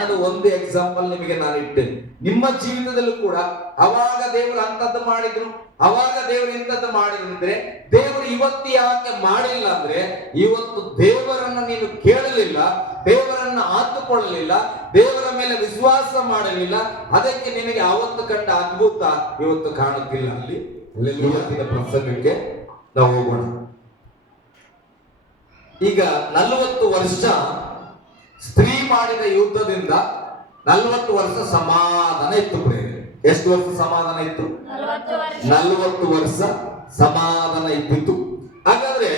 ಜ್ಞಾನದ ಒಂದು ಎಕ್ಸಾಂಪಲ್ ನಿಮಗೆ ನಾನು ಇಟ್ಟೇನೆ. ನಿಮ್ಮ ಜೀವಿತದಲ್ಲೂ ಕೂಡ ಅವಾಗ ದೇವರು ಅಂತದ್ದು ಮಾಡಿದ್ರು, ಅವಾಗ ದೇವರು ಇಂಥದ್ದು ಮಾಡಿದ್ರೆ, ದೇವರು ಇವತ್ತು ಯಾಕೆ ಮಾಡಿಲ್ಲ ಅಂದ್ರೆ, ಇವತ್ತು ದೇವರನ್ನ ನೀನು ಕೇಳಲಿಲ್ಲ, ದೇವರನ್ನ ಆತುಕೊಳ್ಳಲಿಲ್ಲ, ದೇವರ ಮೇಲೆ ವಿಶ್ವಾಸ ಮಾಡಲಿಲ್ಲ. ಅದಕ್ಕೆ ನಿನಗೆ ಅವತ್ತು ಕಂಡ ಅದ್ಭುತ ಇವತ್ತು ಕಾಣುತ್ತಿಲ್ಲ. ಅಲ್ಲಿ ಇವತ್ತಿನ ಪ್ರಸಂಗಕ್ಕೆ ನಾವು ಹೋಗೋಣ. ಈಗ 40 ವರ್ಷ ಸ್ತ್ರೀ ಮಾಡಿದ ಯುದ್ಧದಿಂದ 40 ವರ್ಷ ಸಮಾಧಾನ ಇತ್ತು ಪ್ರೇರೆ. ಎಷ್ಟು ವರ್ಷ ಸಮಾಧಾನ ಇತ್ತು? 40 ವರ್ಷ ಸಮಾಧಾನ ಇದ್ದಿತ್ತು. ಹಾಗಾದ್ರೆ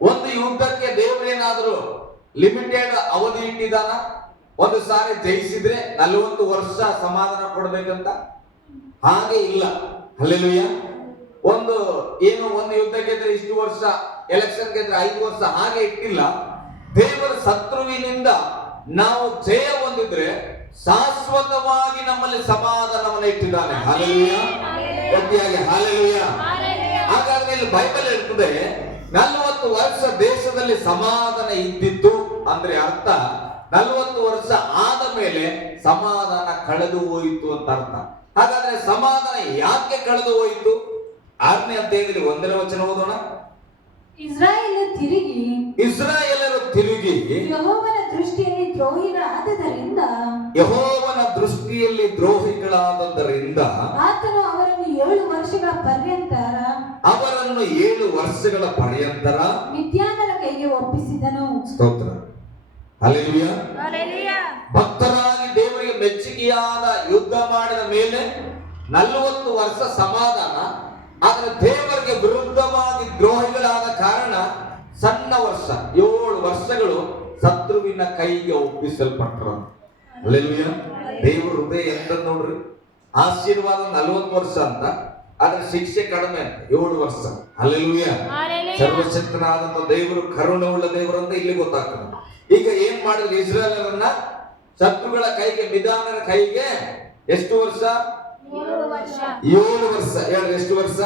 ಒಂದು ಯುದ್ಧಕ್ಕೆ ದೇವರೇನಾದ್ರೂ ಲಿಮಿಟೆಡ್ ಅವಧಿ ಇಟ್ಟಿದಾನ? ಒಂದು ಸಾರಿ ಜಯಿಸಿದ್ರೆ 40 ವರ್ಷ ಸಮಾಧಾನ ಕೊಡ್ಬೇಕಂತ? ಹಾಗೆ ಇಲ್ಲ. ಹಲ್ಲೆಲೂಯಾ. ಒಂದು ಯುದ್ಧ ಗೆದ್ರೆ ಇಷ್ಟು ವರ್ಷ, ಎಲೆಕ್ಷನ್ ಗೆದ್ರೆ 5 ವರ್ಷ, ಹಾಗೆ ಇಟ್ಟಿಲ್ಲ. ದೇವರ ಶತ್ರುವಿನಿಂದ ನಾವು ಜಯ ಹೊಂದಿದ್ರೆ ಶಾಶ್ವತವಾಗಿ ನಮ್ಮಲ್ಲಿ ಸಮಾಧಾನವನ್ನು ಇಟ್ಟಿದ್ದಾನೆ. ಹಲ್ಲೆಲೂಯಾ. ಗಟ್ಟಿಯಾಗಿ ಹಲ್ಲೆಲೂಯಾ. ಹಾಗಾದ್ರೆ ಇಲ್ಲಿ ಬೈಬಲ್ ಹೇಳ್ತದೆ 40 ವರ್ಷ ದೇಶದಲ್ಲಿ ಸಮಾಧಾನ ಇದ್ದಿತ್ತು ಅಂದ್ರೆ ಅರ್ಥ 40 ವರ್ಷ ಆದ ಮೇಲೆ ಸಮಾಧಾನ ಕಳೆದು ಹೋಯಿತು ಅಂತ ಅರ್ಥ. ಹಾಗಾದ್ರೆ ಸಮಾಧಾನ ಯಾಕೆ ಕಳೆದು ಹೋಯಿತು? 6ನೇ ಅಧ್ಯಾಯದಲ್ಲಿ 1ನೇ ವಚನ ಓದೋಣ. ಇಸ್ರಾಯೇಲರು ತಿರುಗಿ ಯೆಹೋವನ ದೃಷ್ಟಿಯಲ್ಲಿ ದ್ರೋಹಿಗಳಾದದ್ದರಿಂದ ಆತನು ಅವರನ್ನು 7 ವರ್ಷಗಳ ಪರ್ಯಂತರ ಮಿದ್ಯಾನರ ಕೈಗೆ ಒಪ್ಪಿಸಿದನು. ಸ್ತೋತ್ರ. ಹಲ್ಲೆಲೂಯಾ. ಭಕ್ತರಾಗಿ ದೇವರಿಗೆ ಮೆಚ್ಚುಗೆಯಾದ ಯುದ್ಧ ಮಾಡಿದ ಮೇಲೆ 40 ವರ್ಷ ಸಮಾಧಾನ. ಆದರೆ ದೇವರಿಗೆ ವಿರುದ್ಧವಾಗಿ ದ್ರೋಹಿಗಳಾದ ಕಾರಣ ಸಣ್ಣ ವರ್ಷ 7 ವರ್ಷಗಳು ಶತ್ರುವಿನ ಕೈಗೆ ಒಪ್ಪಿಸಲ್ಪಟ್ಟರು. ಹಲ್ಲೆಲೂಯಾ. ದೇವರ ಹೃದಯ ಎಂತ ನೋಡ್ರಿ. ಆಶೀರ್ವಾದ 40 ವರ್ಷ ಅಂತ, ಆದ್ರೆ ಶಿಕ್ಷೆ ಕಡಿಮೆ ಅಂತ 7 ವರ್ಷ. ಹಲ್ಲೆಲೂಯಾ. ಸರ್ವಶಕ್ತನಾದಂತ ದೇವರು ಕರುಣೆ ಉಳ್ಳ ದೇವರು ಅಂತ ಇಲ್ಲಿ ಗೊತ್ತಾಗ್ತದೆ. ಈಗ ಏನ್ ಮಾಡಿದ್ರು? ಇಸ್ರಾಯೇಲರನ್ನ ಶತ್ರುಗಳ ಕೈಗೆ, ಮಿದ್ಯಾನರ ಕೈಗೆ ಎಷ್ಟು ವರ್ಷ? 7 ವರ್ಷ. ಹೇಳ್ರಿ, ಎಷ್ಟು ವರ್ಷ?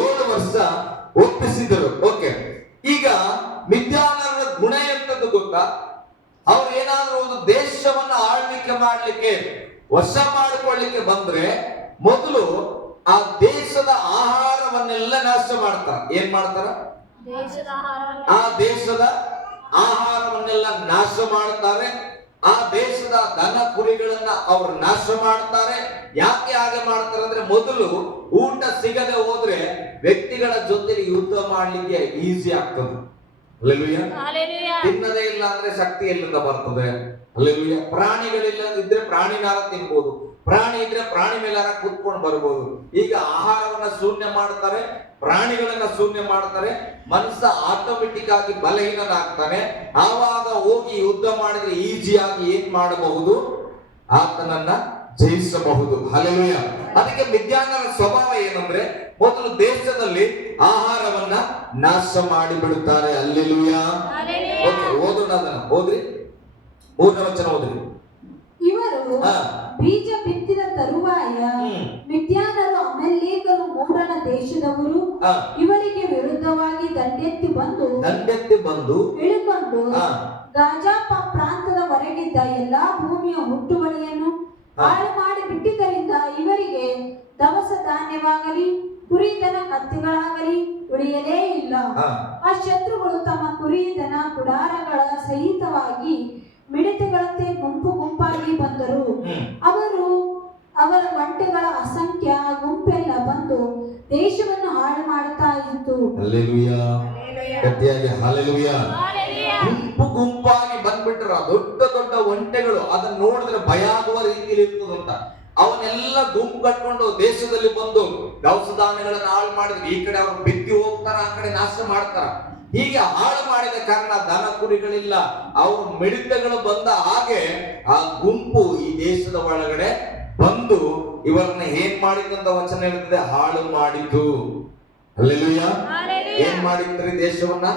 7 ವರ್ಷ ಒಪ್ಪಿಸಿದರು. ಓಕೆ. ಈಗ ಮಿದ್ಯಾನರ ಗುಣ ಎಂತದ್ದು ಗೊತ್ತಾ? ಅವ್ರು ಏನಾದ್ರೂ ಒಂದು ದೇಶವನ್ನ ಆಳ್ವಿಕೆ ಮಾಡ್ಲಿಕ್ಕೆ, ವಶ ಮಾಡಿಕೊಳ್ಳಿಕ್ಕೆ ಬಂದ್ರೆ ಮೊದಲು ಆ ದೇಶದ ಆಹಾರವನ್ನೆಲ್ಲ ನಾಶ ಮಾಡ್ತಾರ. ಏನ್ ಮಾಡ್ತಾರ? ಆ ದೇಶದ ಆಹಾರವನ್ನೆಲ್ಲ ನಾಶ ಮಾಡ್ತಾರೆ. ಆ ದೇಶದ ದನ ಕುರಿಗಳನ್ನ ಅವರು ನಾಶ ಮಾಡ್ತಾರೆ. ಯಾಕೆ ಹಾಗೆ ಮಾಡ್ತಾರೆ ಅಂದ್ರೆ, ಮೊದಲು ಊಟ ಸಿಗದೆ ಹೋದ್ರೆ ವ್ಯಕ್ತಿಗಳ ಜೊತೆ ಯುದ್ಧ ಮಾಡ್ಲಿಕ್ಕೆ ಈಸಿ ಆಗ್ತದೆ. ಹಲ್ಲೆಲೂಯಾ. ತಿನ್ನದೇ ಇಲ್ಲ ಅಂದ್ರೆ ಶಕ್ತಿ ಎಲ್ಲಿಂದ ಬರ್ತದೆ? ಹಲ್ಲೆಲೂಯಾ. ಪ್ರಾಣಿಗಳಿಲ್ಲ ಇದ್ರೆ ಪ್ರಾಣಿನಾರ ತಿನ್ಬೋದು, ಪ್ರಾಣಿ ಇದ್ರೆ ಪ್ರಾಣಿ ಮೇಲಾರ ಕೂತ್ಕೊಂಡು ಬರ್ಬೋದು. ಈಗ ಆಹಾರವನ್ನ ಶೂನ್ಯ ಮಾಡ್ತಾರೆ, ಪ್ರಾಣಿಗಳನ್ನ ಶೂನ್ಯ ಮಾಡ್ತಾರೆ, ಮನುಷ್ಯ ಆಟೋಮೆಟಿಕ್ ಆಗಿ ಬಲಹೀನನಾಗ್ತಾನೆ. ಆವಾಗ ಹೋಗಿ ಯುದ್ಧ ಮಾಡಿದ್ರೆ ಈಜಿಯಾಗಿ ಏನ್ ಮಾಡಬಹುದು? ಆತನನ್ನ ಜಯಿಸಬಹುದು. ಹಲ್ಲೆಲೂಯಾ. ಅದಕ್ಕೆ ಮಿದ್ಯಾನರ ಸ್ವಭಾವ ಏನಂದ್ರೆ, ಮೊದಲು ದೇಶದಲ್ಲಿ ಆಹಾರವನ್ನ ನಾಶ ಮಾಡಿ ಬಿಡುತ್ತಾರೆ. ಹಲ್ಲೆಲೂಯಾ. ಓದೋಣ ಅದನ್ನ. ಓದ್ರಿ, 3ನೇ ವಚನ ಓದ್ರಿ. ಇವರು ಬೀಜ ಬಿತ್ತಿದ ತರುವಾಯ ಮಿದ್ಯಾನರು ಅಮಲೇಕರು ಮೂಡಣ ದೇಶದವರು ಇವರಿಗೆ ವಿರುದ್ಧವಾಗಿ ದಂಡೆತ್ತಿ ಬಂದು ಇಳಿಕೊಂಡು ಗಾಜಾ ಪ್ರಾಂತದವರೆಗಿದ್ದ ಎಲ್ಲಾ ಭೂಮಿಯ ಹುಟ್ಟುವಳಿಯನ್ನು ಹಾಳು ಮಾಡಿ ಬಿಟ್ಟಿದ್ದರಿಂದ ಇವರಿಗೆ ದವಸ ಧಾನ್ಯವಾಗಲಿ ಕುರಿದನ ಕತ್ತಿಗಳಾಗಲಿ ಉಳಿಯಲೇ ಇಲ್ಲ. ಆ ಶತ್ರುಗಳು ತಮ್ಮ ಕುರಿದನ ಗುಡಾರಗಳ ಸಹಿತವಾಗಿ ಮಿಡತೆಗಳಂತೆ ಗುಂಪು ಗುಂಪಾಗಿ ಬಂದರು. ಅವರ ಒಂಟೆಗಳ ಅಸಂಖ್ಯ ಗುಂಪೆಲ್ಲ ಬಂದು ದೇಶವನ್ನು ಹಾಳು ಮಾಡುತ್ತಾ ಇತ್ತು. ಹಲ್ಲೆಲೂಯಾ. ಗಟ್ಟಿಯಾಗಿ ಹಲ್ಲೆಲೂಯಾ. ಗುಂಪು ಗುಂಪಾಗಿ ಬಂದ್ಬಿಟ್ರ ದೊಡ್ಡ ದೊಡ್ಡ ಒಂಟೆಗಳು. ಅದನ್ನ ನೋಡಿದ್ರೆ ಭಯ ಆಗುವ ರೀತಿಯಲ್ಲಿ ಇರ್ತದಂತ. ಅವನ್ನೆಲ್ಲ ಗುಂಪು ಕಟ್ಕೊಂಡು ದೇಶದಲ್ಲಿ ಬಂದು ದವಸ ಧಾನ್ಯಗಳನ್ನ ಹಾಳು ಮಾಡಿದ್ರೆ ಈ ಕಡೆ ಅವರು ಬಿತ್ತಿ ಹೋಗ್ತಾರ, ಆ ಕಡೆ ನಾಶ ಮಾಡ್ತಾರ. ಹೀಗೆ ಹಾಳು ಮಾಡಿದ ಕಾರಣ ದನ ಕುರಿಗಳಿಲ್ಲ, ಅವರು ಮಿಡತೆಗಳು ಬಂದ ಹಾಗೆ ಆ ಗುಂಪು ಈ ದೇಶದ ಒಳಗಡೆ ಬಂದು ಇವರನ್ನ ಏನ್ ಮಾಡಿತು ಅಂತ ವಚನ ಹೇಳ್ತದೆ? ಹಾಳು ಮಾಡಿತು. ಹಲ್ಲೆಲೂಯಾ. ಏನ್ ಮಾಡಿದ್ರಿ? ದೇಶವನ್ನ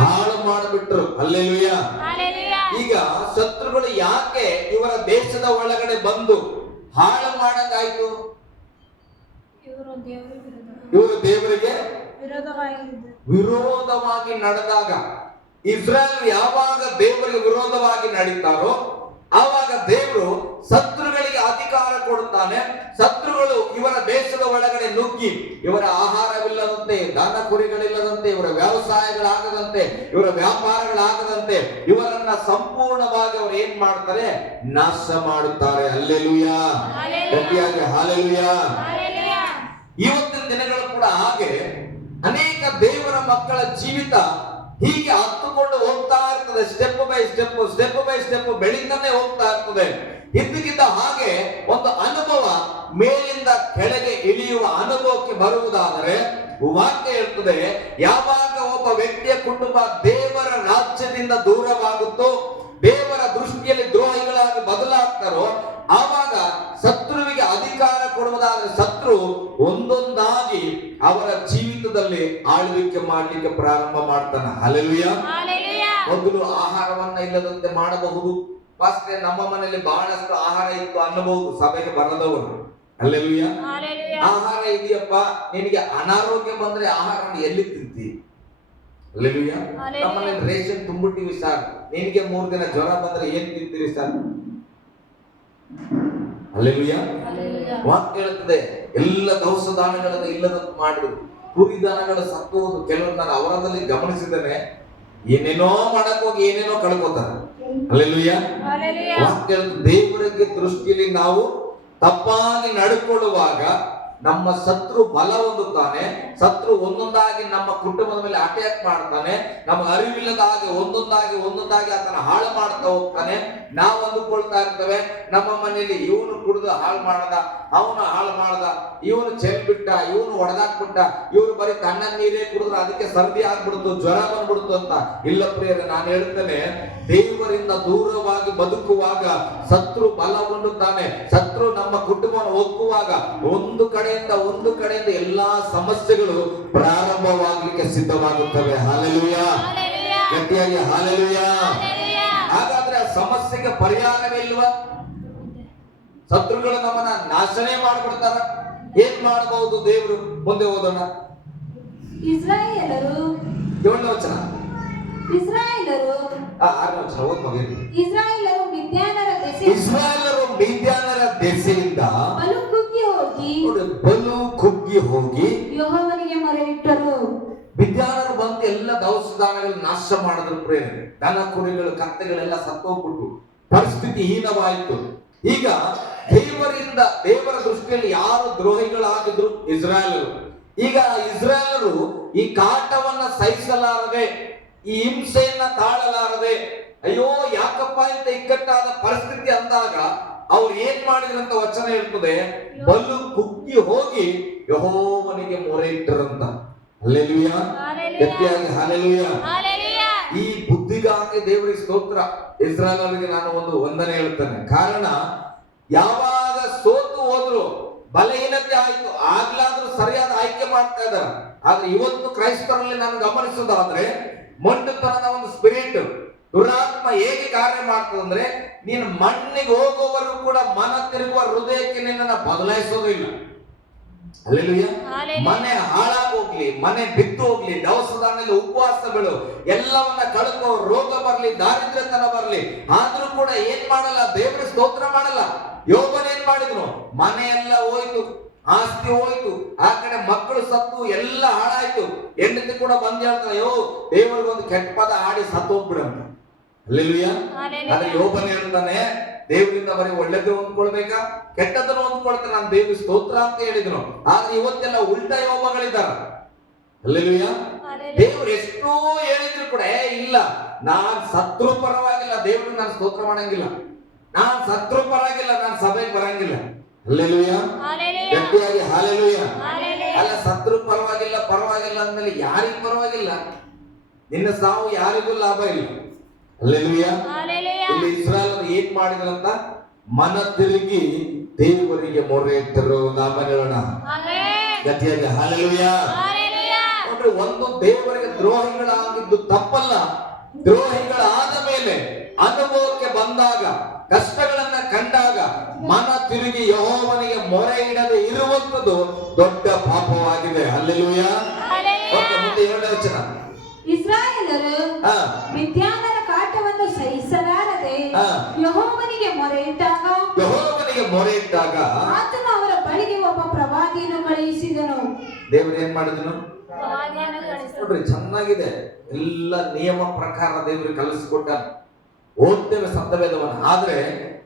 ಹಾಳು ಮಾಡಿಬಿಟ್ರು. ಹಲ್ಲೆಲೂಯಾ. ಈಗ ಶತ್ರುಗಳು ಯಾಕೆ ಇವರ ದೇಶದ ಒಳಗಡೆ ಬಂದು ಹಾಳು ಮಾಡಂಗಾಯ್ತು? ಇವರು ದೇವರಿಗೆ ವಿರೋಧವಾಗಿ ನಡೆದಾಗ ಇಸ್ರಾಯೇಲ್ ಯಾವಾಗ ದೇವರಿಗೆ ವಿರೋಧವಾಗಿ ನಡೀತಾರೋ ಆವಾಗ ದೇವರು ಶತ್ರುಗಳಿಗೆ ಅಧಿಕಾರ ಕೊಡುತ್ತಾನೆ. ಶತ್ರುಗಳು ಇವರ ದೇಶದ ಒಳಗಡೆ ನುಗ್ಗಿ ಇವರ ಆಹಾರವಿಲ್ಲದಂತೆ, ದನ ಕುರಿಗಳಿಲ್ಲದಂತೆ, ಇವರ ವ್ಯವಸಾಯಗಳಾಗದಂತೆ, ಇವರ ವ್ಯಾಪಾರಗಳಾಗದಂತೆ ಇವರನ್ನ ಸಂಪೂರ್ಣವಾಗಿ ಅವರು ಏನ್ ಮಾಡ್ತಾರೆ? ನಾಶ ಮಾಡುತ್ತಾರೆ. ಹಲ್ಲೆಲೂಯಾ, ಗಟ್ಟಿಯಾಗಿ ಹಲ್ಲೆಲೂಯಾ. ಇವತ್ತಿನ ದಿನಗಳು ಕೂಡ ಹಾಗೆ ಅನೇಕ ದೇವರ ಮಕ್ಕಳ ಜೀವಿತ ಹೀಗೆ ಹತ್ತುಕೊಂಡು ಹೋಗ್ತಾ ಇರ್ತದೆ. ಸ್ಟೆಪ್ ಬೈ ಸ್ಟೆಪ್ ಬೆಳೀತಾನೆ ಹೋಗ್ತಾ ಇರ್ತದೆ. ಇದ್ದಕ್ಕಿದ್ದ ಹಾಗೆ ಒಂದು ಅನುಭವ ಮೇಲಿಂದ ಕೆಳಗೆ ಇಳಿಯುವ ಅನುಭವಕ್ಕೆ ಬರುವುದಾದರೆ ವಾಕ್ಯ ಇರ್ತದೆ, ಯಾವಾಗ ಒಬ್ಬ ವ್ಯಕ್ತಿಯ ಕುಟುಂಬ ದೇವರ ರಾಜ್ಯದಿಂದ ದೂರವಾಗುತ್ತೋ, ದೇವರ ದೃಷ್ಟಿಯಲ್ಲಿ ದ್ರೋಹಿಗಳಾಗಿ ಬದಲಾಗ್ತಾರೋ, ಆವಾಗ ಶತ್ರುವಿಗೆ ಅಧಿಕಾರ ಕೊಡುವುದಾದ್ರೆ ಶತ್ರು ಒಂದೊಂದಾಗಿ ಅವರ ಜೀವಿತದಲ್ಲಿ ಆಳ್ವಿಕೆ ಮಾಡಲಿಕ್ಕೆ ಪ್ರಾರಂಭ ಮಾಡ್ತಾನೆ. ಹಲ್ಲೆಲೂಯಾ. ಮೊದಲು ಆಹಾರವನ್ನ ಇಲ್ಲದಂತೆ ಮಾಡಬಹುದು. ಫಸ್ಟ್ ನಮ್ಮ ಮನೆಯಲ್ಲಿ ಬಹಳಷ್ಟು ಆಹಾರ ಇತ್ತು ಅನ್ನಬಹುದು ಸಭೆಗೆ ಬರದವರು. ಹಲ್ಲೆಲೂಯಾ. ಆಹಾರ ಇದೆಯಪ್ಪ, ನಿನಗೆ ಅನಾರೋಗ್ಯ ಬಂದ್ರೆ ಆಹಾರವನ್ನು ಎಲ್ಲಿ ತಿಂತಿ? ಹಲ್ಲೆಲೂಯಾ. ನಮ್ಮಲ್ಲಿ ರೇಷನ್ ತುಂಬಿಟ್ಟಿವಿ ಸರ್, ನಿನಗೆ 3 ದಿನ ಜ್ವರ ಬಂದ್ರೆ ಏನ್ ತಿಂತೀರಿ ಸರ್? ಹಲ್ಲೆಲೂಯಾ. ವಾಕ್ಯ ಹೇಳ್ತದೆ, ಎಲ್ಲ ದವಸ ದಾನಗಳನ್ನು ಇಲ್ಲದಂತೆ ಮಾಡಿದ್ರು, ಕುರಿ ದಾನಗಳು ಸತ್ತು ಹೋದು. ಕೆಲವರು ನಾನು ಅವರದಲ್ಲಿ ಗಮನಿಸಿದ್ದೇನೆ, ಏನೇನೋ ಮಾಡಕ್ ಹೋಗಿ ಏನೇನೋ ಕಳ್ಕೋತಾರೆ. ಹಲ್ಲೆಲೂಯಾ. ವಾಕ್ಯ ಹೇಳ್ತದೆ, ದೇವರಿಗೆ ದೃಷ್ಟಿಯಲ್ಲಿ ನಾವು ತಪ್ಪಾಗಿ ನಡ್ಕೊಳ್ಳುವಾಗ ನಮ್ಮ ಶತ್ರು ಬಲ ಹೊಂದುತ್ತಾನೆ. ಶತ್ರು ಒಂದೊಂದಾಗಿ ನಮ್ಮ ಕುಟುಂಬದ ಮೇಲೆ ಅಟ್ಯಾಕ್ ಮಾಡ್ತಾನೆ. ನಮಗೆ ಅರಿವಿಲ್ಲದ ಹಾಗೆ ಒಂದೊಂದಾಗಿ ಆತನ ಹಾಳು ಮಾಡ್ತಾ ಹೋಗ್ತಾನೆ. ನಾವು ಅಂದುಕೊಳ್ತಾ ಇರ್ತೇವೆ, ನಮ್ಮ ಮನೆಯಲ್ಲಿ ಇವನು ಕುಡಿದು ಹಾಳು ಮಾಡದ, ಅವನು ಹಾಳು ಮಾಡದ, ಇವನು ಚೆಲ್ಬಿಟ್ಟ, ಇವನು ಹೊಡೆದಾಕ್ಬಿಟ್ಟ, ಇವ್ರು ಬರೀ ತಣ್ಣ ನೀರೇ ಕುಡಿದ್ರೆ ಅದಕ್ಕೆ ಸರ್ದಿ ಆಗ್ಬಿಡ್ತು, ಜ್ವರ ಬಂದ್ಬಿಡ್ತು ಅಂತ. ಇಲ್ಲ ಪ್ರಿಯರೇ, ನಾನು ಹೇಳ್ತೇನೆ, ದೇವರಿಂದ ದೂರವಾಗಿ ಬದುಕುವಾಗ ಶತ್ರು ಬಲಗೊಂಡುತ್ತಾನೆ. ಶತ್ರು ನಮ್ಮ ಕುಟುಂಬವನ್ನು ಒಕ್ಕುವಾಗ ಒಂದು ಕಡೆಯಿಂದ ಎಲ್ಲಾ ಸಮಸ್ಯೆಗಳು ಪ್ರಾರಂಭವಾಗಲಿಕ್ಕೆ ಸಿದ್ಧವಾಗುತ್ತವೆ. ಹಲ್ಲೆಲೂಯಾ, ಗಟ್ಟಿಯಾಗಿ ಹಲ್ಲೆಲೂಯಾ. ಹಾಗಾದ್ರೆ ಆ ಸಮಸ್ಯೆಗೆ ಪರಿಹಾರವಿಲ್ವಾ? ಶತ್ರುಗಳು ನಮ್ಮನ್ನ ನಾಶನೇ ಮಾಡ್ಬಿಡ್ತಾರ. ಏನ್ ಮಾಡಬಹುದು ದೇವರು? ಮುಂದೆ ಓದೋಣ. ಇಸ್ರಾಯೇಲರು 7ನೇ ವಚನ. ಇಸ್ರಾಯೇಲರು 6ನೇ ವಚನ ಓದ್ ಮಗೇರಿ. ಇಸ್ರಾಯೇಲರು ಮಿದ್ಯಾನರ ದೆಸೆಯಿಂದ ಬಲು ಕುಗ್ಗಿ ಹೋಗಿ ಯೆಹೋವನಿಗೆ ಮೊರೆಯಿಟ್ಟರು. ಮಿದ್ಯಾನರು ಬಂದು ಎಲ್ಲ ದವಸ ಧಾನ್ಯಗಳನ್ನು ನಾಶ ಮಾಡಿದ್ರು. ಪ್ರೇಮ, ದನ ಕುರಿಗಳು ಕತ್ತೆಗಳೆಲ್ಲ ಸತ್ತೋಗ್ಬಿಟ್ಟು ಪರಿಸ್ಥಿತಿ ಹೀನವಾಯಿತು. ಈಗ ದೇವರ ದೃಷ್ಟಿಯಲ್ಲಿ ಯಾರು ದ್ರೋಹಿಗಳಾಗಿದ್ರು? ಇಸ್ರಾಯೇಲರು. ಈಗ ಇಸ್ರಾಯೇಲರು ಈ ಕಾಟವನ್ನ ಸಹಿಸಲಾರದೆ, ಈ ಹಿಂಸೆಯನ್ನ ತಾಳಲಾರದೆ, ಅಯ್ಯೋ ಯಾಕಪ್ಪ ಇಂತ ಇಕ್ಕಟ್ಟಾದ ಪರಿಸ್ಥಿತಿ ಅಂದಾಗ ಅವ್ರು ಏನ್ ಮಾಡಿದ್ರು ಅಂತ ವಚನ ಹೇಳ್ತದೆ, ಬಲು ಕುಗ್ಗಿ ಹೋಗಿ ಯೆಹೋವನಿಗೆ ಮೊರೆ ಇಟ್ಟರಂತ. ಹಲ್ಲೆಲೂಯಾ, ಗಟ್ಟಿಯಾಗಿ ಹಲ್ಲೆಲೂಯಾ. ಈ ಬುದ್ಧಿಗಾಗಿ ದೇವರಿಗೆ ಸ್ತೋತ್ರ. ಇಸ್ರಾಯೇಲರಿಗೆ ನಾನು ಒಂದು ವಂದನೆ ಹೇಳ್ತೇನೆ. ಕಾರಣ, ಯಾವಾಗ ಸೋತು ಹೋದ್ರು, ಬಲಹೀನತೆ ಆಯ್ತು, ಆಗ್ಲಾದ್ರೂ ಸರಿಯಾದ ಆಯ್ಕೆ ಮಾಡ್ತಾ ಇದ್ದಾರೆ. ಆದ್ರೆ ಇವತ್ತು ಕ್ರೈಸ್ತರಲ್ಲಿ ನಾನು ಗಮನಿಸೋದಾದ್ರೆ ಮೊಂಡುತನದ ಒಂದು ಸ್ಪಿರಿಟ್, ದುರಾತ್ಮ ಹೇಗೆ ಕಾರ್ಯ ಮಾಡ್ತದಂದ್ರೆ, ನೀನು ಮಣ್ಣಿಗೆ ಹೋಗುವವರೆಗೂ ಕೂಡ ಮನ ತಿರುಗುವ ಹೃದಯಕ್ಕೆ ನಿನ್ನನ್ನು ಬದಲಾಯಿಸೋದಿಲ್ಲ. ಹಲ್ಲೆಲೂಯಾ. ಮನೆ ಹಾಳಾಗೋಗ್ಲಿ, ಮನೆ ಬಿದ್ದು ಹೋಗ್ಲಿ, ದವಸ ಧಾನ್ಯದಲ್ಲಿ ಉಪವಾಸಗಳು ಎಲ್ಲವನ್ನ ಕಳ್ಕೋ, ರೋಗ ಬರ್ಲಿ, ದಾರಿದ್ರ್ಯತನ ಬರ್ಲಿ, ಆದ್ರೂ ಕೂಡ ಏನ್ ಮಾಡಲ್ಲ, ದೇವರ ಸ್ತೋತ್ರ ಮಾಡಲ್ಲ. ಯೋಬನ ಏನ್ ಮಾಡಿದ್ರು? ಮನೆಯೆಲ್ಲ ಹೋಯ್ತು, ಆಸ್ತಿ ಹೋಯ್ತು, ಆ ಕಡೆ ಮಕ್ಕಳು ಸತ್ತು, ಎಲ್ಲ ಹಾಳಾಯ್ತು. ಹೆಂಡತಿ ಕೂಡ ಬಂದ್ ಹೇಳ್ತಾರೆ, ಅಯ್ಯೋ ದೇವರಿಗೊಂದು ಕೆಟ್ಟ ಪದ ಹಾಡಿ ಸತ್ತು ಹೋಗ್ಬಿಡಂತ. ಹಲ್ಲೆಲೂಯಾ. ಆದ್ರೆ ಯೋಬನ ಹೇಳ್ತಾನೆ, ದೇವರಿಂದ ಬರೀ ಒಳ್ಳೆದು ಹೊಂದ್ಕೊಳ್ಬೇಕಾ, ಕೆಟ್ಟದನ್ನು ಹೊಂದ್ಕೊಳ್ತಾರೆ, ನಾನು ದೇವ್ರ ಸ್ತೋತ್ರ ಅಂತ ಹೇಳಿದ್ರು. ಆದ್ರೆ ಇವತ್ತೆಲ್ಲ ಉಲ್ಟಾ ಯೋಬಗಳಿದ್ದಾರ. ಹಲ್ಲೆಲೂಯಾ. ದೇವ್ರು ಎಷ್ಟೋ ಹೇಳಿದ್ರು ಕೂಡ, ಇಲ್ಲ ನಾನ್ ಸತ್ರು ಪರವಾಗಿಲ್ಲ, ದೇವ್ರಿಗೆ ನಾನು ಸ್ತೋತ್ರ ಮಾಡಂಗಿಲ್ಲ, ನಾನ್ ಸತ್ರು ಪರವಾಗಿಲ್ಲ, ನಾನು ಸಭೆಗೆ ಬರಂಗಿಲ್ಲ. ಹಲ್ಲೆಲೂಯಾ, ಗಟ್ಟಿಯಾಗಿ ಹಲ್ಲೆಲೂಯಾ. ಅಲ್ಲ, ಸತ್ರು ಪರವಾಗಿಲ್ಲ ಅಂದ್ಮೇಲೆ ಯಾರಿಗೂ ಪರವಾಗಿಲ್ಲ? ನಿನ್ನ ಸಾವು ಯಾರಿಗೂ ಲಾಭ ಇಲ್ಲ. ಹಲ್ಲೆಲೂಯಾ. ಇಲ್ಲಿ ಇಸ್ರಾಯೇಲರು ಏನ್ ಮಾಡಿದ್ರಂತ? ಮನ ತಿರುಗಿ ದೇವರಿಗೆ ಮೊರೆ ಇಟ್ಟರು. ನಾಮ ಹೇಳೋಣ, ಗಟ್ಟಿಯಾಗಿ ಹಲ್ಲೆಲೂಯಾ. ನೋಡ್ರಿ, ಒಂದು ದೇವರಿಗೆ ದ್ರೋಹಿಗಳಾಗಿದ್ದು ತಪ್ಪಲ್ಲ. ದ್ರೋಹಿಗಳಾದ ಮೇಲೆ ಅನುಭವಕ್ಕೆ ಬಂದಾಗ, ಕಷ್ಟಗಳನ್ನ ಕಂಡಾಗ ಮನ ತಿರುಗಿ ಯೆಹೋವನಿಗೆ ಮೊರೆ ಇಡದೆ ಇರುವಂತದ್ದು ದೊಡ್ಡ ಪಾಪವಾಗಿದೆ. ಹಲ್ಲೆಲೂಯಾ. ಮುಂದೆ 7ನೇ ವಚನ. ಇಸ್ರಾಯೇಲರು ಯೆಹೋವನಿಗೆ ಮೊರೆ ಇಟ್ಟಾಗ ಆತನು ಅವರ ಬಳಿಗೆ ಒಬ್ಬ ಪ್ರವಾದಿಯನ್ನು ಕಳುಹಿಸಿದನು. ದೇವರು ಏನ್ ಮಾಡಿದನು ನೋಡ್ರಿ, ಚೆನ್ನಾಗಿದೆ. ಎಲ್ಲ ನಿಯಮ ಪ್ರಕಾರ ದೇವರು ಕಲಿಸಿಕೊಟ್ಟ. ಓದ್ತೇವೆ ಸತ್ಯವೇದವನ್ನು, ಆದ್ರೆ